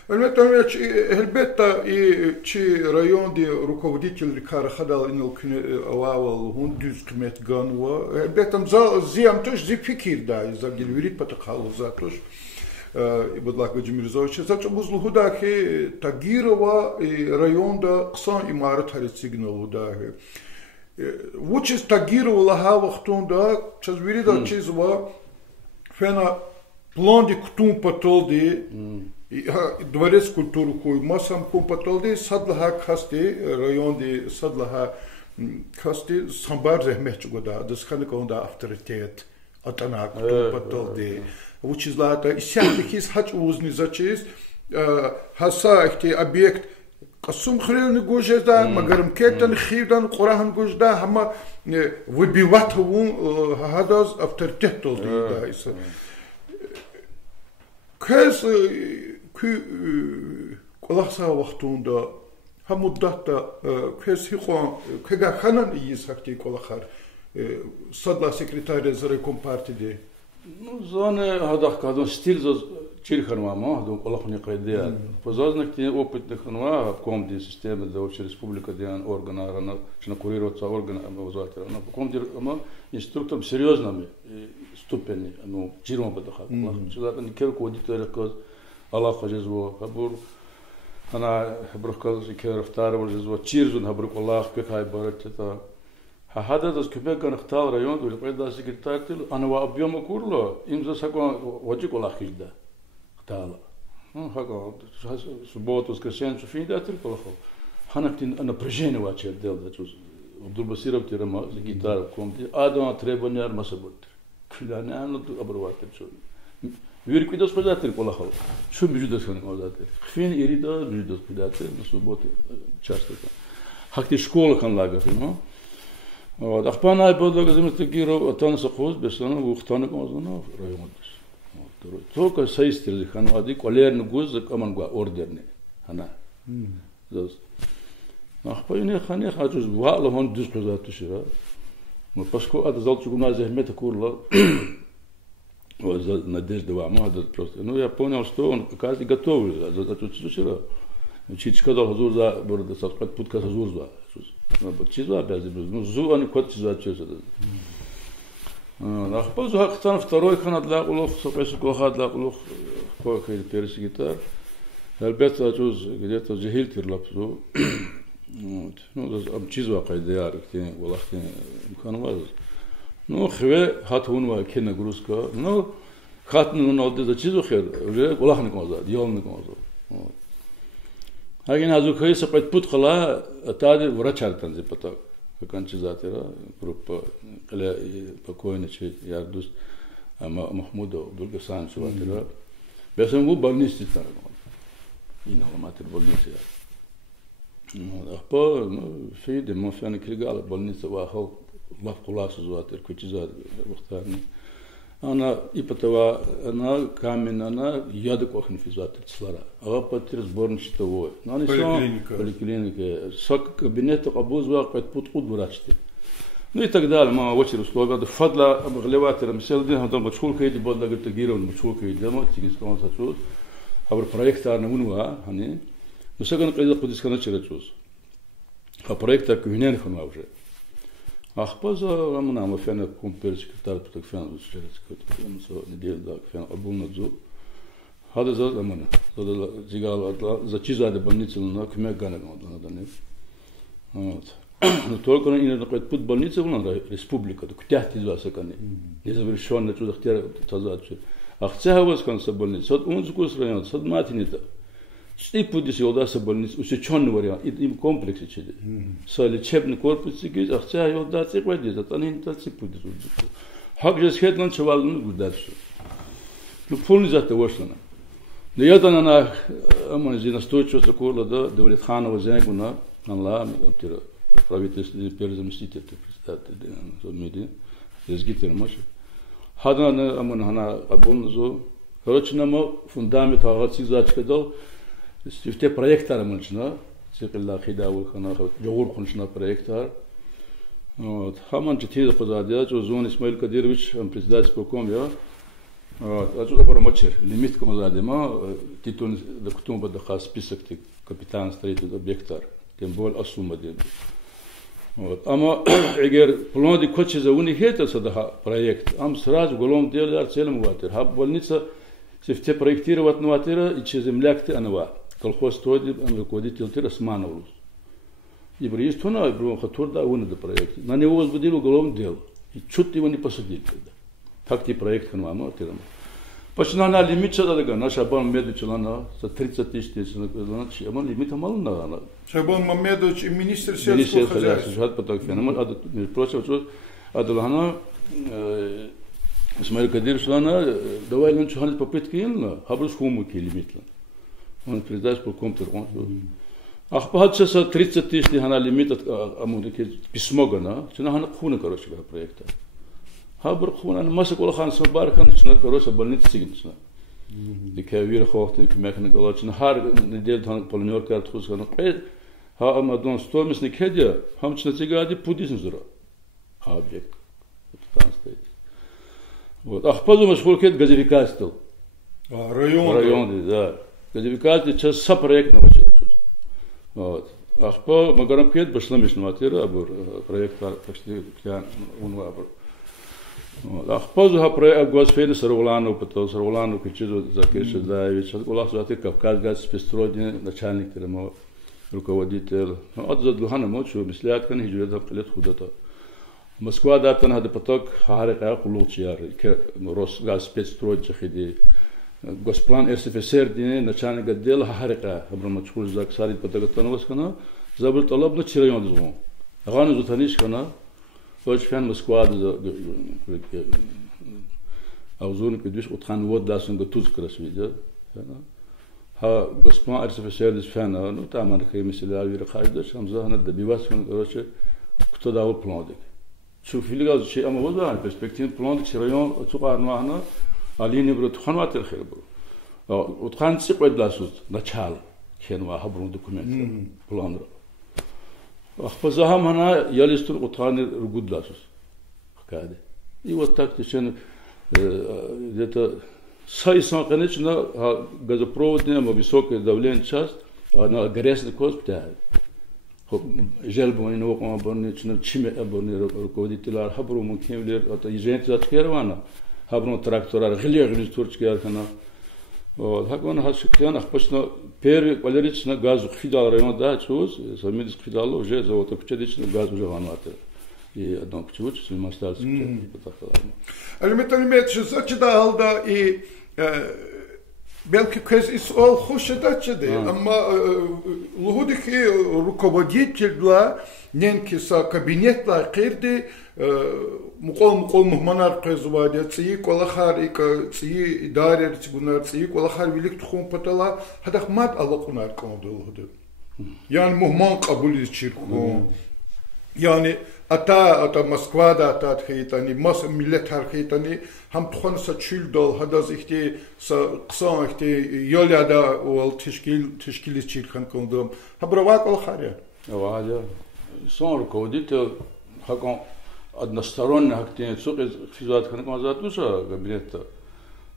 Эльбетта и чи район де руководитель Карахадал инул авал хун дюскмет ганва. Эльбеттам зиам тош зи фикир да, за гелверит патахал за тош. И Бадлах Гаджимирзович, зачем бузлухудахи Тагирова и район да ксан имарат харит сигнал удахи. Вучис Тагирова лаха вахтун да, час вирида чизва фена планди ктум патолди. Дворец культуры кой массам компатолди садлаха касти районди садлаха касти самбар зехмеч года дасханы конда авторитет атанак компатолди учизлата исяхтихис хач узни зачис хасахти объект касум хрелны гожда магарм кетан хивдан курахан гожда хама выбиват вун хадаз авторитет толди да иса кэс قلخسا وقتوندا هموداتا كيس هيخو كيغا خانان يساكتي قلخار صدلا سكرتاري زري كومبارتي دي ну зоны хадах кадон стиль зоз чирханма ма до قلخني قيديا позознак те опытных ханва обком ди системы да общая республика диан органа рана что курируется орган образователя на обком ди ама инструктором серьезными ступени ну чирма бадаха сюда не керку аудитория коз الله خجزوا خبر أنا خبر كذا شكل اختار وجزوا تشيرزون خبر الله كيف هاي بارتة هذا ده كيف كان اختار ريون ولا قيد ده سكرتاتل أنا وأبيهم كله إمزا سكوا وجه كل خيدا اختار هاكا سبوت وسكسين شوفين ده ترى كله هناكتين أنا برجين واتشر دل ده شوز عبدال بصير بتيرا ما الجيتار كومتي آدم تريبونيار ما سبوت كلنا أنا أبرواتر شو Вирквидос податер колахал. Что бюджет хан податер? Хвин ирида бюджет податер на субботу часто. Хакти школа хан лагаф, ну. Вот. Ахпана ай подлага заместитель атан сахоз бесана ухтана комазана райондас. Вот. Только сайстер хан ади колерн гуз каман гуа ордерне. Хана. Зас. Ахпайне хане хажуз вала хан дус податер шира. Но поскольку это залчугуна захмета курла надежда вам, это просто. Ну я понял, что он каждый готовый за вчера. Чуть сказал хазур за борода саскат путка хазур за. Чизва обязан. Ну зу они кот чизва чизва. А позже хактан второй ханад для улов, сопешу кохад для улов, какой перси гитар. Албетта чуз где-то жихилтер лапсу. Вот. Ну чизва кайдяр, где улахте ханваз. Ну, хве хатун ва кена грузка. Ну, хатун нолде за чизу хер. Уже улахны комаза, диалны комаза. Вот. Агин азу кайса пут хала тади врачартан зе пата. Как чизатера группа кала покойный че ярдус Махмуда Абдулгасан чуватера. Бесам гу больницы там. И на матер больницы. Ну, ахпа, ну, фиде мофяны кригала больница ва хал лав кулас зуатер кучизад вахтарни она ипатова, она камень, она ядок охнифизатор слара. А потом сборничтовой. Поликлиника. Сок кабинет обузва как подход врачти. Ну и так далее. Мама очень услуга. Фадла обглеватора. Мисалдин хатам бачхулка иди бодла гертагирован бачхулка иди. Дама тигискан сачуз. Абр проекта на унва, они. Но саган кайда подискана черачуз. А проекта кюнен хана уже. Ахпаза рамна фена компьютер картар так фена училец неделю да фена обунадзу хада за рамна за зигал за чизада больница на кмегана да не вот но только на ине такой путь больницы на республика то кутяхти засаканы незавершённая чудохтер тазачи ахцавас конца больница от унзкус район садматинита и пудис йолдаса больница усечённый вариант им комплексе чиди со лечебный корпус сигиз ахца йолдаса квадиз атанин таци пудис хак же схетлан чавалны гудашо ну полный зато вошлана но я там на аманзи настойчивость курла да Давлетханова зенегуна анла тира правительственный перезаместитель председатель меди резгитер маш хадана аманхана абунзо короче нам фундамент хагаци зачкадал Сифте проектар мынчна, цикла хидавул хана жогур хунчна проектар. Вот, хаман чтиз позадя, что Зон Исмаил Кадирович, председатель полком, я. Вот, а что промочер, лимит комазадема, титул доктум бадаха список капитан строительного объекта, тем более асума ден. Вот, ама эгер план ди кочи за унихета садаха проект, ам сразу голом делар целым ватер. Хаб больница сифте проектировать новатера и че землякты анова. Колхоз тоди руководитель тира Османовлус. И приезд тона был хатур да он это проект. На него возбудил уголовное дело. И чуть его не посадили тогда. Так ти проект ханвама тирам. Почна на лимит чадага наша бан медучлана за 30 тысяч на чема лимит мал на. Шабан Мамедович министр сельского хозяйства. Жад поток феномен ад прочее что адалхана Исмаил Кадирович лана давай лан чуханит попытки инна хабрус хуму ки лимитлан. Он председатель полком Тыргон. Ах, пахатся 30 тысяч хана лимит от амудики письмо гана, чина хана хуна короче проекта. Хабр хуна маса кола хан собархан чина короче больница сигнчна. Дикавир хохты кмехна галачна хар неделю хан полнёр карт хускана. Ха амадон стомис никедя, хам чина цигади пудисн зура. Объект. Там стоит. Вот. Ах, подумаешь, сколько газификация. Район, да. Газификация сейчас со проект начал. Вот. Ах по магарамкет башламиш матера абур проект почти клян унвабур. Вот. Ах по за проект госфеды Сарулану потом Сарулану кичизу Закир Шадаевич, Улах Заты Кавказ газ спецстройный начальник термо руководитель. Вот за Духана мочу мислят кан хижрет хлет худата. Москва датан хада поток харека кулучияр рос газ спецстрой чахиди. Госплан РСФСР дине начальник отдела харека абрамачхуз заксарит потагатановас кана забыл талаб на чирайон дзвон. Агану зутаниш кана Хоч фен Москва за аузун кидиш утхан вод дасын готуз красвида. Ха госплан РСФСР дис фен ну таман хемисля авир хайдаш хамзахна добивас кана короче кто дал план дик. Чуфилигаз чи ама вода перспектив план дик чирайон цуарнахна Алине брат ханватер хер бро. Утхан сипед ласут начал хенва хабрун документ план. Ахпазахам хана ялистур утхан ругуд ласут. Хкаде. И вот так течен где-то сайсан конечно газопроводная высокое давление часть она горячий кост тяет. Желбу не новом абонне чиме абонне руководитель хабру мукемлер это ежент заткервана. Хабрун трактора гилерный турчки архана. Вот, хакон хашклян ахпочно первый валерична газ хидал район да чуз, самидис хидало уже завод кучедичный газ уже ванватер. И одно почему с мастарс Алимет зачда алда и белки кез из ол хушедачде, amma лугудики руководитель для ненки са кабинетла кирди مقول مهمنار قزوادي تسي كل خارق تسي إدارة تقولنا تسي كل خارق يلك تخون بطلا هذا مات الله كنا كون دول هذا يعني مهمان قبول يشيركم يعني ата Москва да ата хейтани мас миллетар хейтани хам тхон са чилдол хадаз ихти са ксан ихти йоляда ол тишкилис чилхан кондом хабравак ол харя Валя сон руководитель хакон односторонне хактин цук физуат ханкмазатуса кабинетта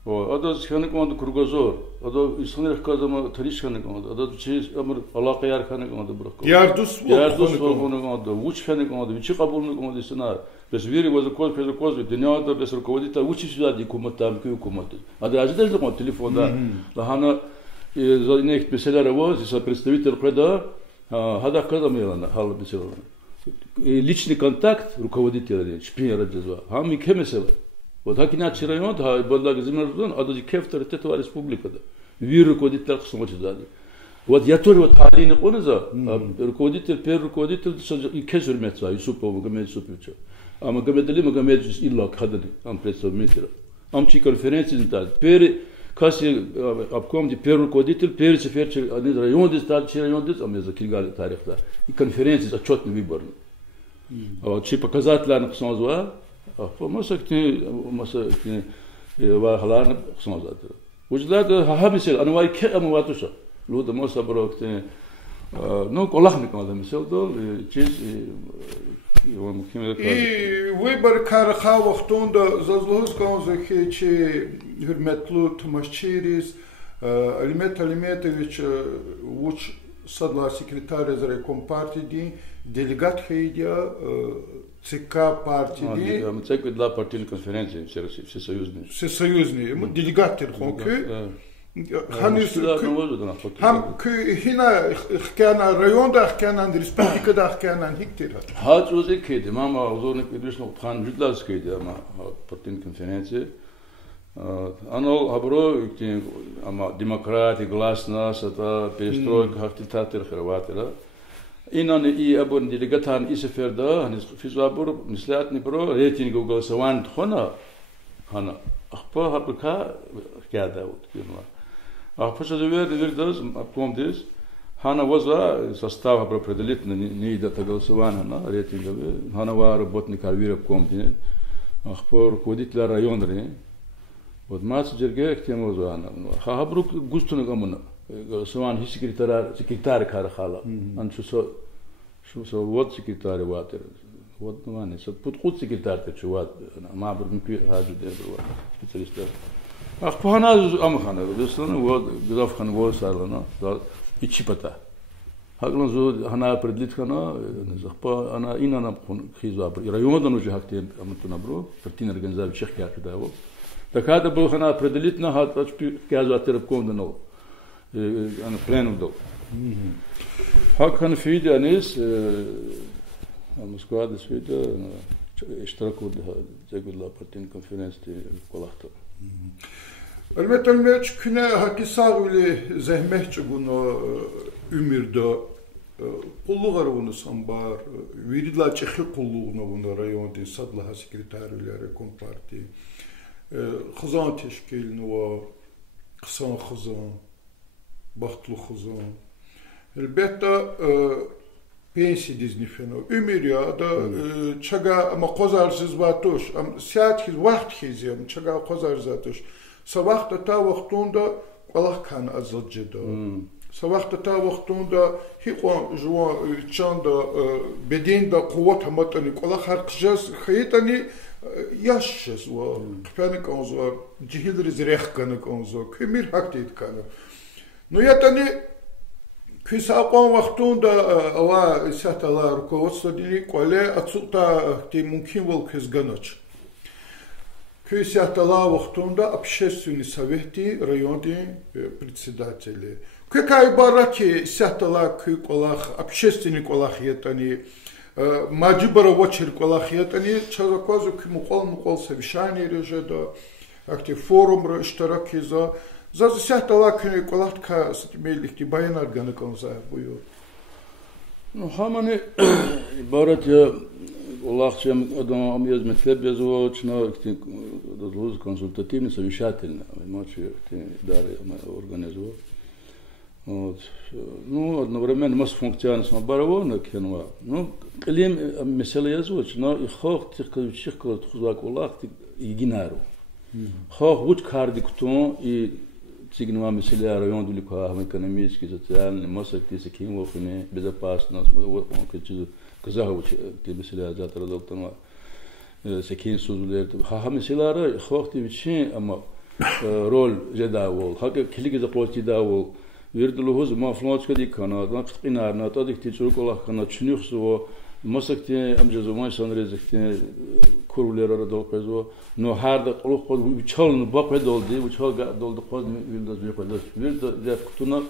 Adaz xanı konuda kurgazor, adaz İsrail kazama tarih xanı konuda, adaz çiz amır alaka yer xanı konuda bırak. Yardus xanı konuda, uç xanı konuda, uçi kabulunu konuda isnar. Без вери возокоз, dünyada без руководителя учи сюда дикуматам кюкуматы. А даже даже на телефона, лахана за них писали воз, за представитель преда, хада казамелана, хал писали. Личный контакт руководителя, шпинера джазва. Хам кемесел. Вот хакиначи район, да, бадлаги землердон, а даже кефтер това республикада. Вир руководитель ксумачи дали. Вот я тоже вот Алина Конза, руководитель, первый руководитель, и Кежермеца, Юсупова, Магомед Юсуповича. А Магомед Магомед Илла Кадри, он представитель. Амчи конференции не Первый, касси обком, первый руководитель, первый циферчик, один район здесь, третий район здесь, а мы за Киргали тарих да. И конференции отчетный выбор. А вот чи показатели на ксумазва, а по масакти вахларна ксумазатера. وجدت هابسل أنا واي كأم واتوشة لوده ما صبرت نو كلهم كمان مثل دول شيء يوم كم ويبر كارخا وقتون ده زازلوز كان زكي شيء هرمتلو تمشيريس алимет вич уч садла секретарь за компартии ди делегат хейдя ЦК партии ди ЦК для партийной конференции всесоюзные делегат терхонкы هم هنا حكينا ريون ده حكينا республика ده حكينا هيكتير هاد روزي كده ماما وزورنك بدرس نقطة خان جدلاس كده ما партийной конференции оно обро ама демократия гласность это перестройка хактитатер хрватера инан и абон делегатан исеферда они физабур мислятни бро рейтинг голосован хона хана ахпа хапка кяда вот кирма ахпа вердаз апкомдис хана воза состав определит не идет голосование на рейтингове хана ва работник арвир апкомдин ахпа руководитель района Вот мац джергех тему зуана. Хабрук густуна гамуна. Суван хи секретарь карахала. Ан шусо вот секретарь ватер. Вот нуане. Со путкут секретарь те чуват. Мабр мки хаджу дебрва специалист. Ах пахана амхана. Десна вот гдав хан вот сарлана. И чипата. Хаглан зу хана предлит хана. Захпа ана инана хиза. Райондан уже хактен амтуна бро. Партийная организация Чехия кидаво. Так это был хана определительно хат казва терапком дано ана пленум дал хак хан фиде анис Москва дес фиде иштраку загудла партийной конференции колахта Elbette küne hakisavli zehmehçi bunu ümirde kulluğar bunu sambar viridla çehi kulluğuna bunu rayonda sadla sekreterleri komparti خزان تشکیل نوا قسان خزان بختلو خزان البته pensi dizni feno ümür ya da çaga ama kozarsız vatuş am saat hiz vakt hizim çaga kozarzatuş sabahta ta vaktunda Allah kan azalcıda sabahta ta vaktunda hiqon juan çanda bedenda kuvvet hamatani Allah harqjas khaytani yaşız var kıpanik onzo cihilri zirehkanık onzo kümir haktit kanı no yatani Кисакон вахтунда ава сатала руководство дини коле отсюда те мумкин был кизганоч. Кисатала вахтунда общественный совети районные председатели. Какая бараки сатала кулах общественный кулах етани маджибара вочер кулах етани чазаказу кимукол совещание режеда актив форум штараки за За сятала кюне колатка сатимелихти баянар ганаконза буйо. Ну хамане барат я улахчем адам амез метлеб язовочно дозвоз консультативно совещательно мочи даре организовал. Вот. Ну, одновременно масс функциональность баравона кенва. Ну, клим месела язуч, но и хох тихковчих клад улах игинару. Хох вуч кардиктон и цигнва месела район дулика экономический, социальный, масса тисяким вохне, безопасность, вот он кичу казахуч месела завтра доктор секин сузулер. Ха месела хох тивчи ама роль жедавол. Хак килиги запости давол. Вердулуз ма флотска дикана, на қинарна, тадик тичурколах кана чнюхсо, масакте амжазумай санрезахте курулера долпезо, но харда қулух қод учалн бақе долди, учал долди қод вилдаз беқодас. Вилда деф ктуна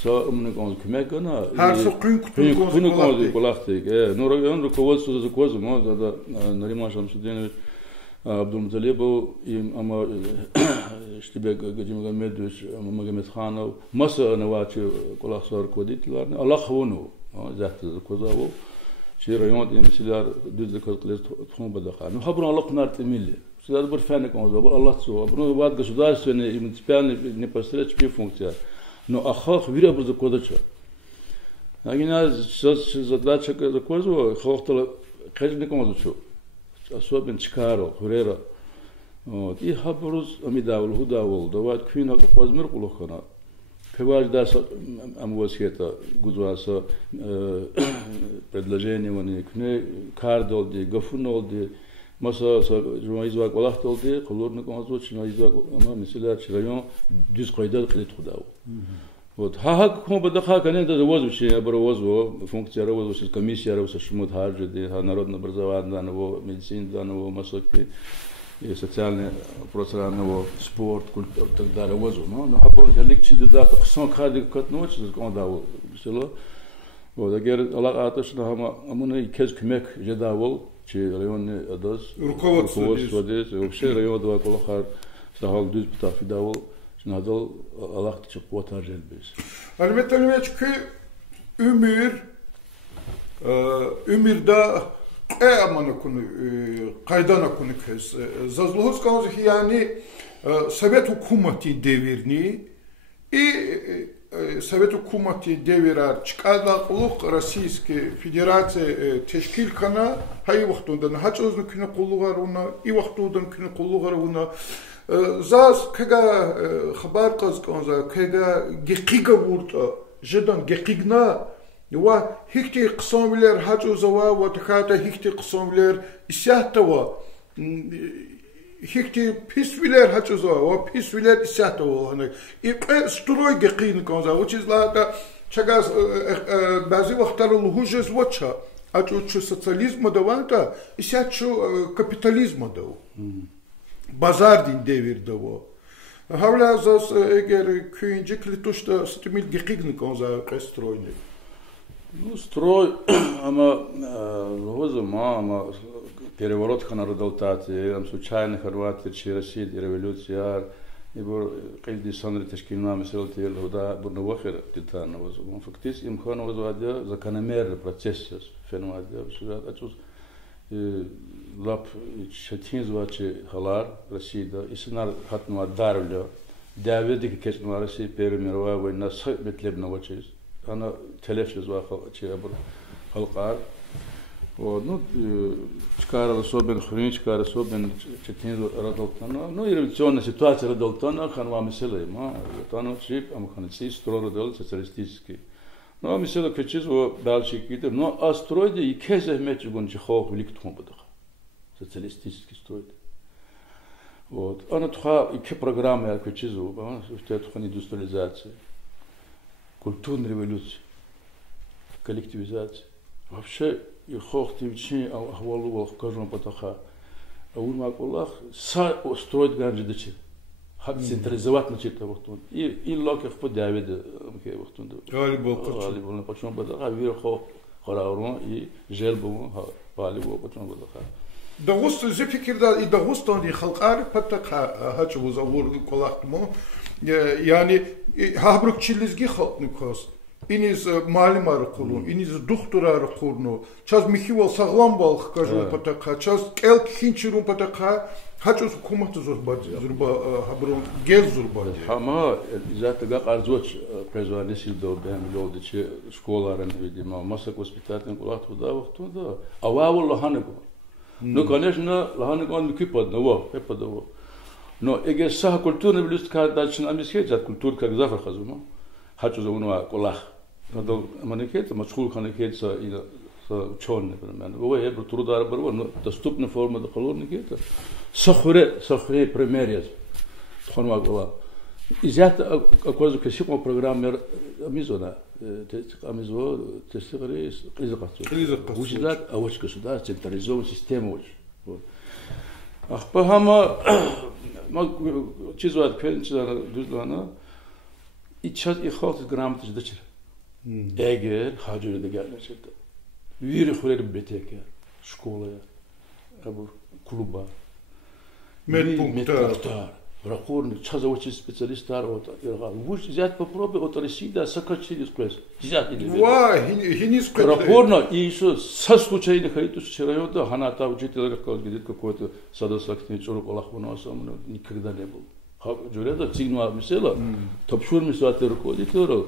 са умне гон кмегана. Харсо қин ктуна колахте. Но район руководство за козу, ма да Нариман Шамсудинович Абдулмуталибов и ама Штибек Гаджимагомедович Магомедханов маса навачи колахсо руководитель Аллах вону захта за козавол чи район демсилар düzde kalkılır tüm badaka. Ну хабрун Аллах нартемили. Всегда бір фәнек он забыл Аллах су. Абрун вад государственный и муниципальный непосредственно функция. Но ахах вира бр за кодача. Агина задача за козу хохтала каждый комазучу. Особенно Чикаро, Хурера. Вот. И хабруз амидавул, худавул. Давать квина козмир кулохана. Певаж даса амвосхета гузваса предложение вани кне кардолди, гафунолди. Маса журнализвак олахтолди, колорный комазуч, журнализвак ама мисля район düz кайда кылет худавул. Вот. Ха кому бадаха каненда возвучи образову функция работы комиссия работы шмут харжи, народное образование данного, медицина данного, масоки и социальные процессы спорт, культура и так далее возу. Но хабор лекции дата ксон кади кат ночь он давал село. Вот. Агер Аллах аташна хама амуна кез кмек жедавол чи районный адас руководство здесь вообще район два колохар сахал düz птафидавол. Надал Аллах тичи куатар желбез. Албетте ki ümürda amana konu kaydana konu kez. Zazluhuz kanzı yani Sovet hükümeti devirni и Совет hükümeti devirar çıkarlar uluk Российской Федерации teşkil kana hay vaxtundan haç özünü küne kulluğar ona i vaxtundan küne kulluğar ona Zaz kega xabar qaz kanza kega geqiga vurta jedan geqigna wa hikti qisomlar hajuzawa wa takata hikti qisomlar isyahtawa hikti pisviler hajuzawa wa pisviler isyahtawa hani iqe stroy geqin kanza which is like chagas bazi vaqtlar luhujez wacha achu sotsializma davanta isyachu kapitalizma dav Bazar din devirde o. Havla zas eğer köyünce klituşta stimil geqigni konza qestroyni. Ну строй, ама лозума, ама переворот в результате, ам случайно Хорватия через революция, и был каждый санр тешкильна месел тел хода бурновахер титана возу. Фактически им хон возу закономерный процесс феномен сюда отчус лап шатин звачи халар Россия исинар хатма дарвлё даведи кечнуа Россия Первая мировая война с метлебного чиз она телефиз вахал чебр халкар вот ну чкара особенно хроничка особенно чатин радолтана ну и революционная ситуация радолтана ханва меселе ма тано чип амханси строго социалистический Ну, а мисля, че дальше кидем, но а стройде и кезе мече гонче хох велик тхомбадах. Социалистический стройде. Вот. А на тха и ке программы я кечезу, в те тха индустриализация, культурная революция, коллективизация. Вообще и хох тивчи ахвалу вал кажем потаха. А он макулах са строит ганжи дечи. Хак централизовать начать вахтун. И локах по Давиде мке вахтун. Али бол почему бадаха вирхо харарон и желбу али бол почему бадаха. Дагуст зе fikirda и Дагустан ди халкар патака хачу завур колахтмо. Yani Habruk çilizgi halkını kos. İniz malimar kurnu, iniz doktorar kurnu. Çaz mihivol sağlam balık kajun pataka, çaz elk hinçirun pataka. Haços kumatı zurba, habron gel zurba. Ama zaten arzuç prezva nesil do ben olduçi şkolaların видимо, masak hospitalin kulak da vaktunda. Avavul lahanego. No конечно, lahanego mükipad no, hepad no. No, ege sah kulturne bilust ka daçın amisket kultur ka zafer khazuma. Haços onu kulak. Надо манекет, мачхул ханекетса и учёный, например. Вы я трудar барва, но доступна форма до колонникета. Сахре примерез. Ханва гола. Изята акозу кесико программер амизона. Амизо тестире изакатсу. Ужидат авочка сюда централизованная система уж. Ахпахама чизуат пенча дузлана. И час и хот грамотность дачер. Eğer hacırda gelmese de bir xurel beteke şkolaya bu kluba medpunktar rakorni çazavçı spesialistler ota vuş zat попробуй от России сократили сквозь зят или вай хинис раkorno и еще со случайно хайтус черайода ханата учитель говорит какой-то садосактный чурок Аллахвоносом никогда не был журада цигнуа mesela топшурмис вате руководитель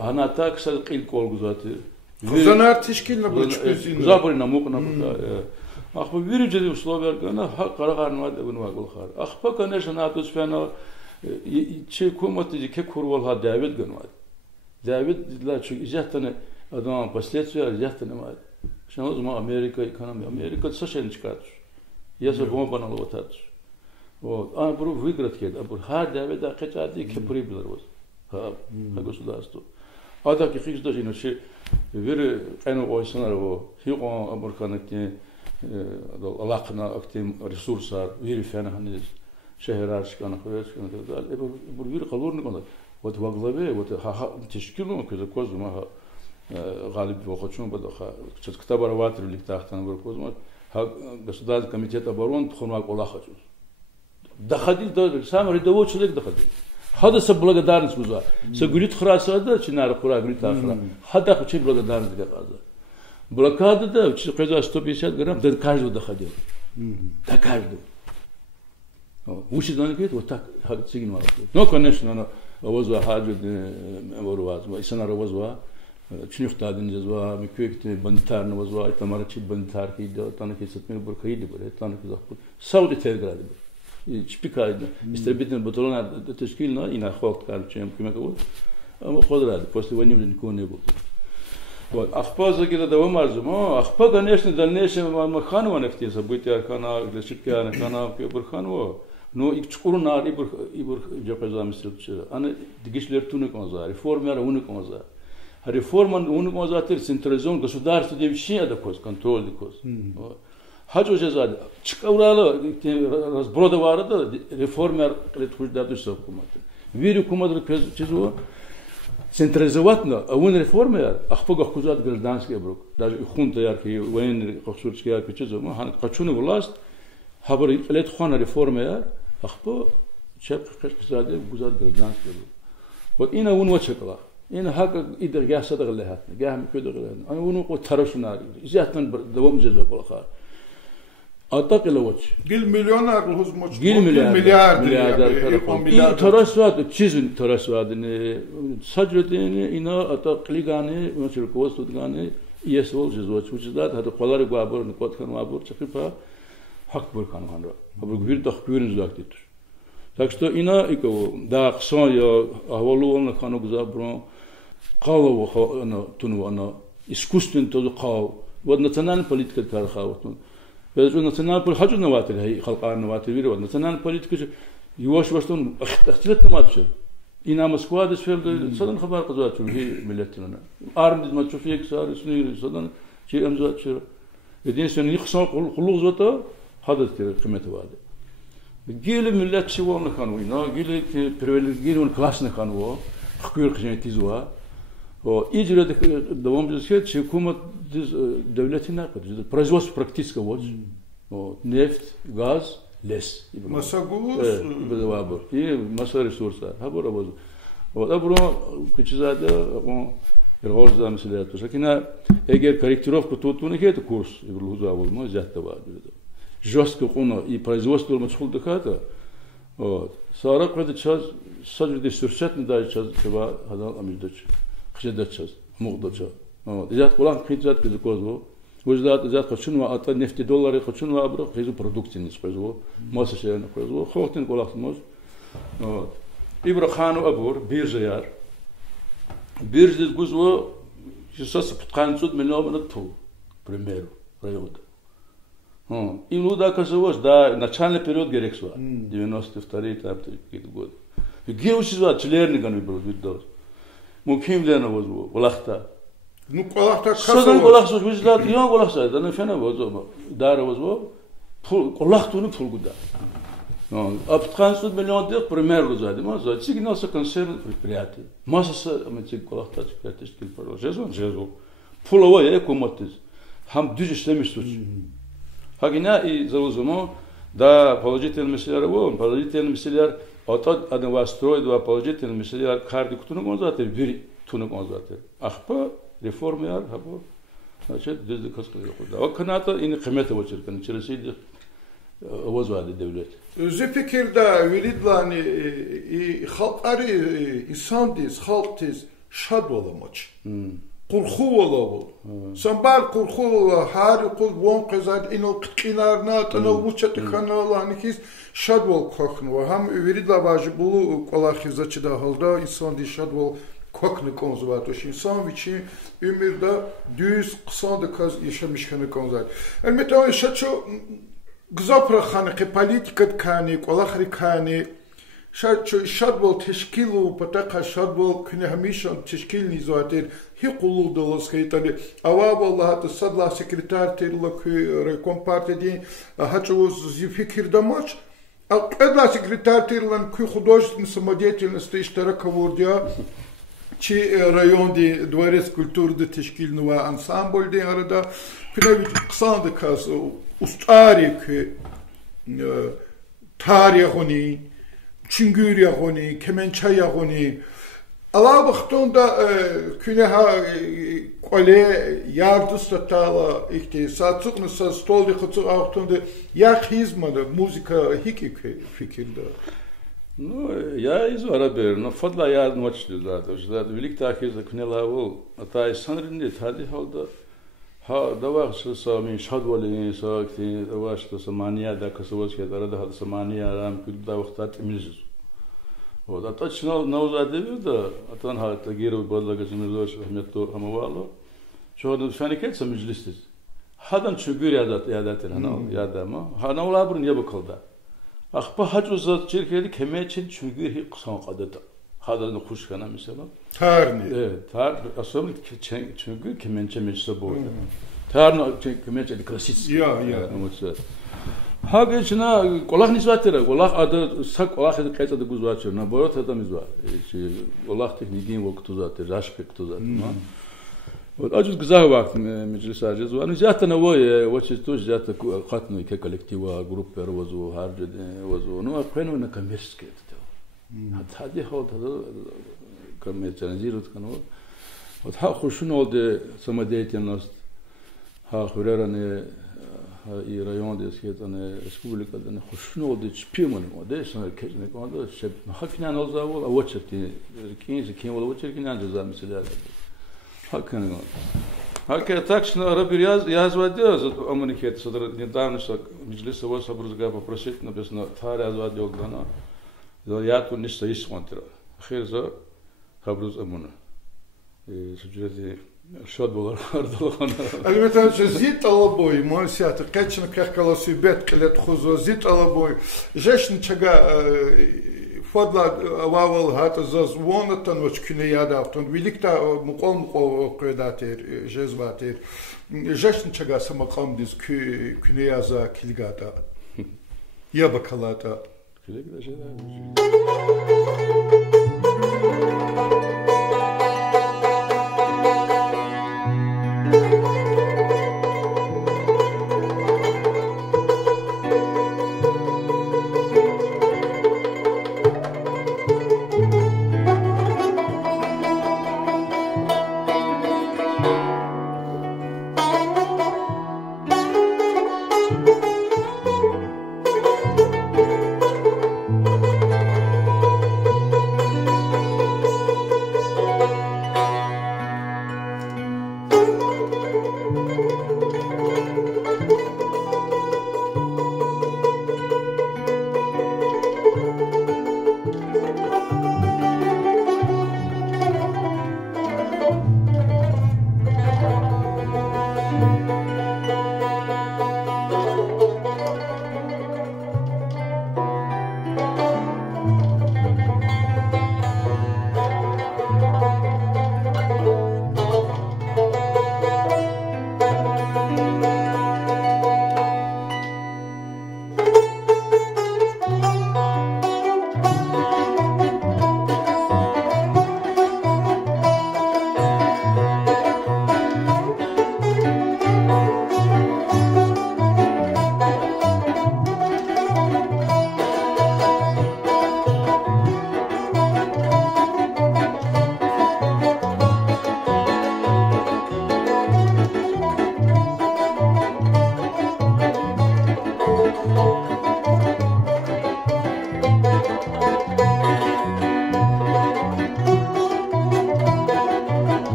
Она так садқил колгузаты. Занар тишкилна бучпезин. Забрина мукна бута. Ахпа вирижди условия гана қарағарнва дегунва голхар. Ахпа конечно атосфена че коматы ке курвалха Давид ганва. Давид для чу изяхтане адам последствия изяхтане ма. Шаноз ма Америка экономия. Америка совершенно чкат. Я за бомба на лотат. Вот. А бру выиграть кед. А бру ха Давид да кечади ке прибылер воз. Государство. А так и хич даже иначе веры кайну ойсанарво хиго американки алакна актим ресурсар веры фенахнез шехерашкана хояшкана так далее. Бу вир қалорны конда. Вот во главе вот тишкилу көзө козума галиб вохочун бадаха чет китабарават ликтахтан бир козума государственный комитет обороны тхонак олахачу. Доходил до сам рядовой человек доходил. Хада са благодарность гуза. Са гулит храсада, чинара хура гулит ахра. Хада хоче благодарность газа. Блокада да, че каза 150 грамм, до каждого доходил. До каждого. Учит он говорит, вот так цигин мало. Но, конечно, она возва хаджу ворваз, исана возва, чинюхтадин зазва, миквекте бандитарна возва, тамарачи бандитар кида, танки сатмир буркаиди буре, танки захпут. Сауди тергради буре. Чпикайда. Истребительный батальон тешкильно и на ход чем кемеков. А ходрали. После войны уже никого не было. Вот. Ахпа закида да вымазым. Ахпа, конечно, дальнейшем Маханова нефти события Архана, для Шипкиана, Хана, Бурханова. Но и чкурна ибр жапазам стрелчера. Она дигишлер туны конза, реформера уны конза. Реформа уны конза тер централизован государство девчия да коз, контроль да коз. Hacı cezada çıkavralı razbroda vardı реформер летхуждату совкуматы. Вирю кумадры чезу централизоватно, а он реформер, ахпогах кузат гражданский брук. Даже хунта ярки военный кахсурский ярки чезу, хан качуны власть, хабар летхуана реформер, ахпо чеп кузат гражданский брук. Вот ина он вачекла. Ина хака идер гясада галехат, гяхм кюдер галехат. Ана он ко тарашунари. Изятан давам жезу балахар. Атакилович. Гил миллионер хузмоч. Гил миллиардер. И тарасвад, чизин тарасвадны. Саджредени ина атаклиганы, мочерковстудганы, есвол жезоч учдат, хата қалары габор, никотхан габор, чакипа хак бурхан ханра. Абур гвир дахпюрин зактит. Так что ина ико да ксон я авалуон хану гзабро қалово ана туну ана искусствен тоже қал. Вот национальная политика тархавтун. Национальная политика хажу наватыр, халқар наватыр вири. Национальная политика юаш ваштон ахтилат наматшер. Ина Москва десфелде садан хабар казат чур хи миллетина. Армдиз мачуфик сар сни садан чи амзат чур. Единственный ихсан хулуг зата хадат кымети вады. Гели миллет чивон хану, ина гели привилегирован классный хану, хкур кжен тизуа. Иджред давам жесет че кумат devletine kadar производство практически вот нефть, газ, лес. Масагус. И масса ресурсов. Хабора воз. O da bunu küçüzade o Rozda mesela to sakina eğer korrektirovka tuttuğunu ki kurs ibruza olma zaten var dedi. Жестко konu и производство мачхулда ката. Вот. Sonra kadar çaz sadece sürset ne daha çaz çaba hadan amildaç. Xedat çaz. Muğdaça. Вот. Zat olan xedat kızı kozvo. Vüzdat zat kaçın ve ata nefti doları kaçın ve abro xezu produksiyonu kozvo. Masa şeyini kozvo. Xortin kolaqmos. Вот. İbrahanu abur bir zayar. Bir zil kozvo Сейчас подханцут миллиона ту, к примеру, райода. И ну да, оказалось, да, начальный период Герексва, 92-й, там, какие-то годы. И где учиться, членниками был, видос. Муким Лена возьму, Валахта. Ну, Валахта Садан Валахта, визлат, я Валахта, да, на фена возьму, Дара возьму, Валахтуны пулгуда. А подханцут миллион дел, к примеру, задима, за сигналса концерн предприятий. Масса, мы цик Валахта, тешкил парол, жезу. Пулова я коматиз. Хам düz işlemiş suç. Hakina и залозумо да положительные меселер вон, положительные меселер отод один вастрой два положительные меселер карди кутуну конзатер bir tunu konzatır. Ahpa reformlar habo. Значит, düzlük kaskılıyor burada. O kanata yine kıymeti var içerisinde ovoz vardı devlet. Zepekirda velidlani halkari insandiz, halktiz şad olamaç. Qurxu olavul. Sambar qurxu hari qul von qazad ino qitqinarna tano vuchati kanalanikiz şadvol koknu. Ham veridla vaji bulu qolaxizaçı da halda insan di şadvol koknu konzervatoş insan viçi ümirda düz qısanda kaz yaşamışkanı konzert. Elbette o şaço gzapra xanqi politikat kani qolaxri kani شادبال تشکیل و پتاق شادبال کنه همیشه تشکیل نیزاتر هی قلوب دلس که تانی آواب الله هات صدلا سکرتار تیرلا که رکوم پارتی دین هاتشو زیفکر داماش ادلا سکرتار تیرلان که художественной самодеятельности iştirak вурдя чи район ди дворец культуры тешкилного ансамбль ди арада күнә кысанды каз устарик тарихони Çüngür yağoni, kemençe yağoni. Allah vaxtında küneha kole yardısta tala ihtisatçıqны sa stoldi xıçı vaxtında ya hizmada muzika hiki fikirde. Ну, я из Арабер, но фадла я ночью да, то есть да, велик так из кнела вол, а та из санринде тади халда. Ха, давай со ми шадвали со акти, давай что самания да косовские да да самания рам куда вахтат имлиз. Вот, а точно на узаде да, а тан ха тагиру бадлагы жемизош рахмету амавало. Что да фаникет самижлистиз. Хадан чугур ядатен хана ядама. Хана улабрын ябыкылда. Ахпа хачуза çirkeli kemeçin чугур қсан қадата. Hadan kuşkana mesela. Tarni. Evet, tar aslında çünkü kemençe meclisi bu. Tarni kemençe klasik. Ya. Ha geçina kolak nisbatera, kolak adı sak kolak adı kaç adı guzvatçı. Na boyot adamız var. Kolak tekniğin vakti zaten, raşk vakti zaten. Вот очень güzel vakti meclis harcız var. Zaten o vaçistuş zaten katno iki kolektiva grup pervozu harcadı vozu. No apeno na kamerski. هذه هود هذا كم تنزيرت كانوا وتها خوشون ولد سمديت الناس ها خيرنا ها رايون دي سكيت انا ريسبوبليكا دنا خوشون ولد شبيمون وده شنو كجنا كانوا شب حكينا نوزاول اوچتي كين ولا وچركين انجزا مثلا حكينا هكذا такшно рабир яз вадио амуникет содр недавно что меджлис его собрузга попросить написано тар яз вадио гана Я тут не стоишь смотрел. Херза хабруз амуна. Субжирати шод болар ардалхана. Elbette zit alaboy, moysiyatı kaçını kahkalası bet kelet xuzo zit alaboy. Jeşn çaga fadla vaval hat zaz wonatan och küne yada afton. Birlikte muqol qoydater jezvater. Jeşn çaga samaqam diz küne yaza kilgata. Ya bakalata. Güle güle şeyler.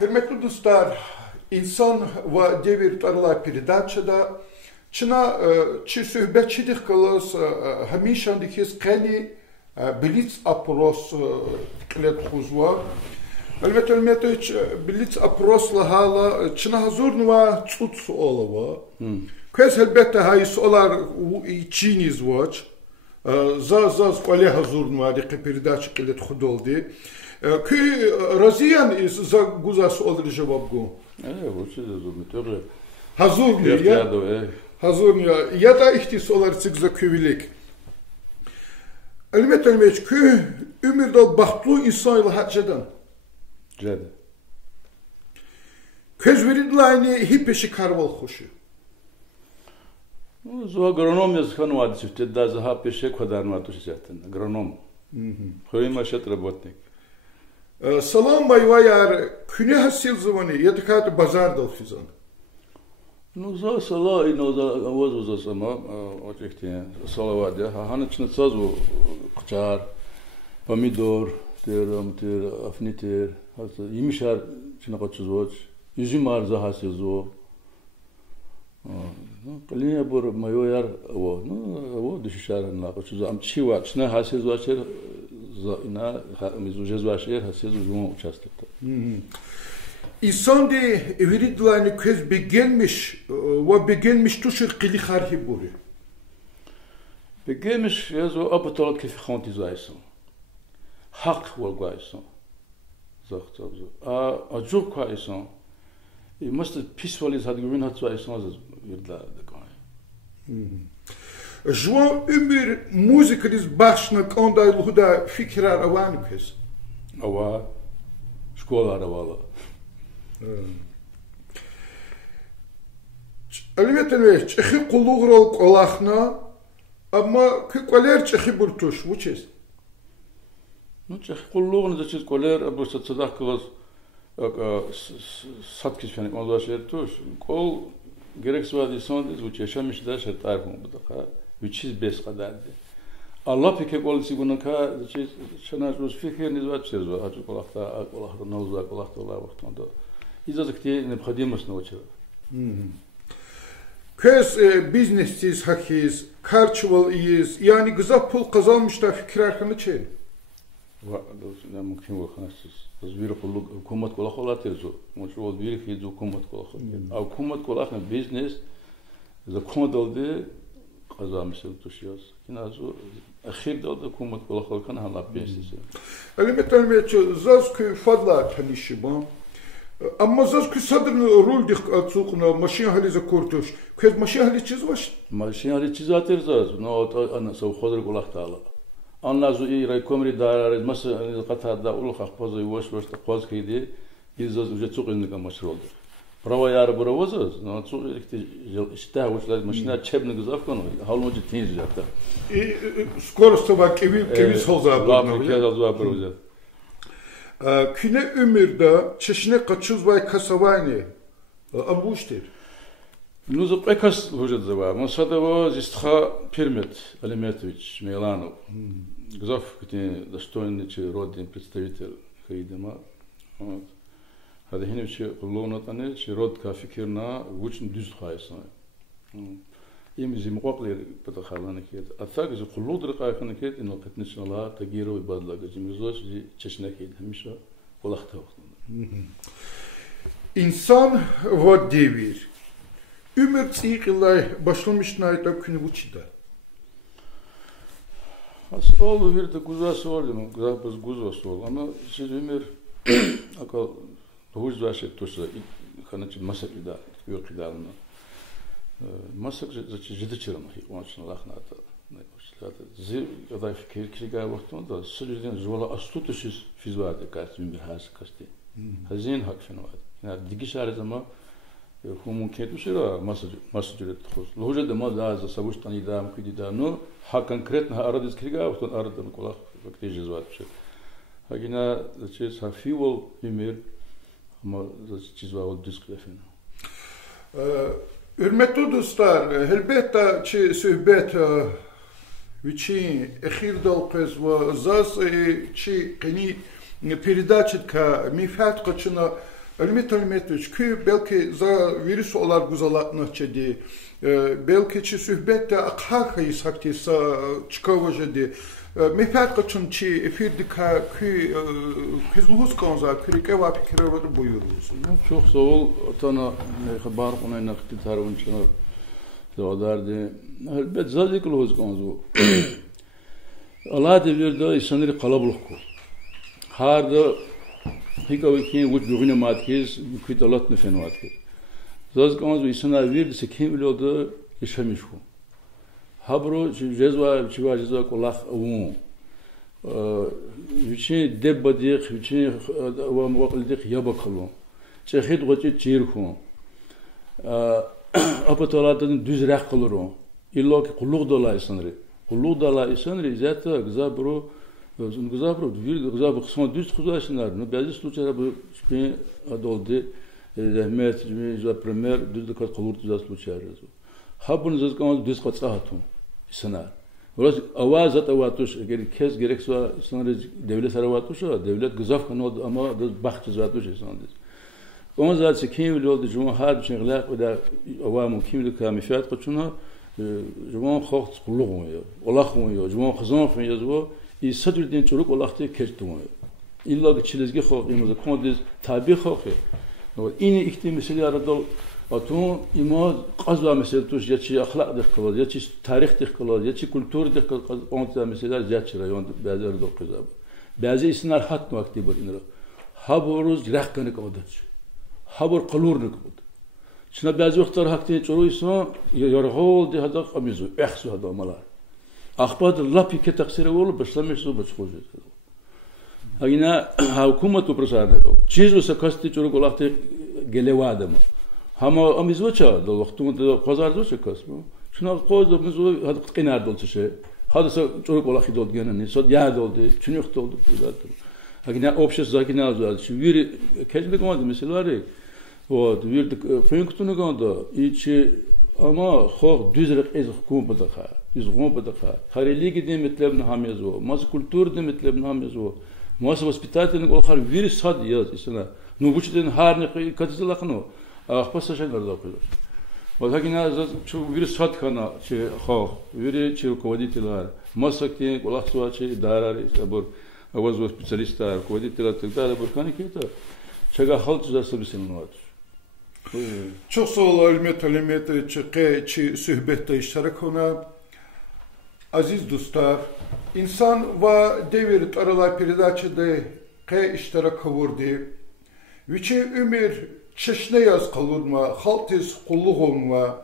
Hürmetli dostlar, insan ve devir tarla передачада çına çi söhbetçilik kılız hamişandık his kani blitz apros klet khuzwa elbette hiç blitz aprosla hala çına hazırnıva tut olava kes elbette hay solar içini zvaç zaz kale hazırnıva dik передача klet khudoldi ki raziyan is za guzas olur cevabgu лучше зазумтёры hazır ya hazır ya da ihtis olar çıkza küvilik elbette ki ömürde bahtlı İsa'yla haccadan Cede. Köz veridlayni hipeşi karval hoşu. Zo agronom yazıkan vardı çifte da zaha peşe kadar mı atış zaten agronom. Khoy maşat работник. Salam bayvayar küne hasil zamanı yedikat bazar dal fizan. Ну, за сала и за воз сама, очехте, салавадия, ханычны сазу кчар, помидор, тер, афнитер, имишар чинакочузоч, üzümar zahasızı. Kalina bur mayoyar o düşüşarın la koçuzu am çiva çna hasız vaşer ina mizujez vaşer hasız uzun uçastıkta. İnsan de eviridlayını köz begelmiş ve begelmiş tuşur qili xarhi buri. Begelmiş yazo apatolat kif xontizaysın. Hak volgaysın. Zahtabzu. A çok kaysın. I måste pisvaliz hade grun hat zwei songs yılda da kay. Jwa ömür müzikaliz başnak ondaylı da fikrar avanıkız. Ava şkolara valla. Elbette çexi qulluğrol qolaqna ama kıqaler çexi burtuş vuçes. Ну çexi qulluğunu da çiz qoler bu satsadak kılız satkis fani olvaşer tuş kol gereksiz vadi sondiz bu yaşamış da şertar bu da üçiz bes kadardı. Allah peki kol siguna ka çiz şana rus fikirniz var çiz var açık olakta olakta nozak olakta ola vaktında. İzazık diye neobходимость научила. Köz businessiz hakiz, karçıval iyiz, yani güzel pul kazanmış da fikir arkanı çeyr. Да, муким вахнасис. Збир хулук хукумат кола холатерзо. Мошо збир хизу хукумат кола холатер. А хукумат кола хна бизнес за комодалде казамисел тушиос. Киназо ахир далда хукумат кола холкан hala бизнес. Elbette zaz ki fadla tanışı ba. Ama zaz ki sadrın rol dik atsukna maşin halize kurtuş. Köz maşin hali çiz baş. Maşin hali çizater zaz. No ana sav khodr kola taala. Anlazu i raykomri darar mas qatada ul khaqpozo yosh da qoz kidi izaz uje tsuqinga mashroldu. Prava yar bravozaz no tsuqikti ista ushlar mashina chebni gzafkon halmoji tinz yapta. Skoro sabah kevi solza bu. Küne ömürde çeşne kaçız vay kasavayni abuştir. Ну за прекас уже зава. Мосадово зистха Пермет Алиметович Миланов. Гзов кти достойный родный представитель Хайдема. Вот. Хадахиневич Лонатане род кафикирна вучн düz хайсан. Им зимqoqlir патахалана кет. Атак зи qulludur qayxana kет ин qatnishla tagiro ibadlaga zimizos çeşne kет. Hamisha olaqta vaqtında. İnsan va devir. Ömür tsiqilay başlamış nayta günü buçida. As ol bir de guzası oldu mu? Guzası guzası oldu ama siz ömür akal doğuz vaşet tosa kanıcı masak ida yok idalına. Masak ciddi çırma hiç lahnata ne başladı. Zil ya da fikir kişiga vaktında sözden zola astutusiz fizvade kasım bir has kasti. Hazin hakşın var. Yani digişar zaman Хумун кетушера масажет хос. Ложе да маза за сабуштани дам кидида, но ха конкретно арадис крига, что арадан колах фактически зватше. Хагина че сафивол имер ama çizvao disklefin. Hürmetli dostlar, elbette ki söhbet için ahir dalqız ve zaz ki qani передачит ka mifat qaçına Elbette ki belki za virüs olarak güzalatnaçedi, belki ki söhbette akhakhayız haktisa çıkavajedi. Mefat kaçın ki efirdika ki kızluğuz kanza kirike ve fikirleri buyuruz. Çok sağ ol. Tana haber ona nakti tarunçlar doğardı. Elbette zazikluğuz kanza. Allah devirde insanları kalabalık ko. Harda Hikavikin vuç bugüne matkiz, küt alat ne fen matkiz. Zaz kanzu insana virdi se kim bilodu yaşamış bu. Habro cezva çiva cezva kolak avun. Viçin debbadik, viçin ve muqaldik yabakalon. Çexit goçi çirkon. Apatolatın düz rak kılırın. İlla ki kulluk dola insanları. Kulluk dola insanları zaten güzel bro. Güzel bro, güzel bro. Son düz kuzlaşınlar. Bazı случаи bu spin adoldu. Захмет, за пример, дизда кат колурт за случай разу. Хабун за кан диз кат сахатун. Исана. Раз авазат аватуш, кез герексва исана devlet aravatuş, devlet gızaf kanod ama baht zatуш исана. Он за циким лод жуман хад шиглак да авам ким да камифат кучуна жуман хохт кулугун yo. Олахун yo, жуман хазан фен yazvo и садурдин чурук олахте кертум yo. İlla ki çilizgi xalq imazı kondiz tabi xalq. İni ikti mesele aradal atun imaz qazva mesele tuş ya çi axlaq dikkalat ya çi tarix dikkalat ya çi kultur dikkalat onta mesele ziyat rayon bazı aradal qazab. Bazı isnar hat vakti bu inra. Haboruz raqqani qawdat. Habor qalurni qawd. Şuna bazı vaqtlar haqti çoruysa yarğol de hada qamizu ehsu hada malar. Akhbad lapi ke taqsir olu başlamış su başxoz. Agina hukumat uprasarne ko. Çiz usa kasti çoruk olaqte gelevada mı? Hama amizvoça da vaqtumda qazardo çekasmı? Şuna qoydu mizu hadi qinar dolçe. Hadisa çoruk olaqi dol genen. Sod ya doldu. Çünük doldu bulatır. Agina opşes zakina azad. Şu bir kecbe komadı mesela var. O bir fınkutunu kondu. İçi ama xor düzrek ez hukumda xa. Düz hukumda xa. Xareli gidemetlebne hamyazvo. Mas kultur demetlebne hamyazvo. Маса воспитательный олхар вир сад яз исена. Ну бучтен харны катызлахну. Ахпаса шангарда кылыр. Вот хагина чу вир сад хана че хо вир че руководитель масакти олахсуа че дарари абор авазо специалиста руководитель тогда буркани кета. Чага халт за собисинуат. Çok sağ ol Almet çi sohbette iştirak ona. Aziz dostlar, insan va devir arala передачада qe iştirak kavurdu. Viçi ümür çeşne yaz kalurma, haltiz kulluk olma.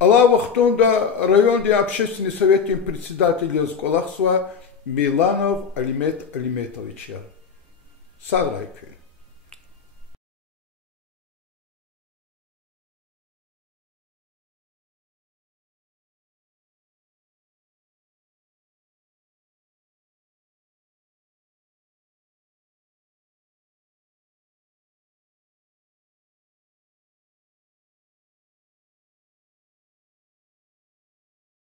Ala vaxtında rayon de общественный советin председатель yaz kolaqsva Milanov Almet Almetoviç ya. Sağ olun.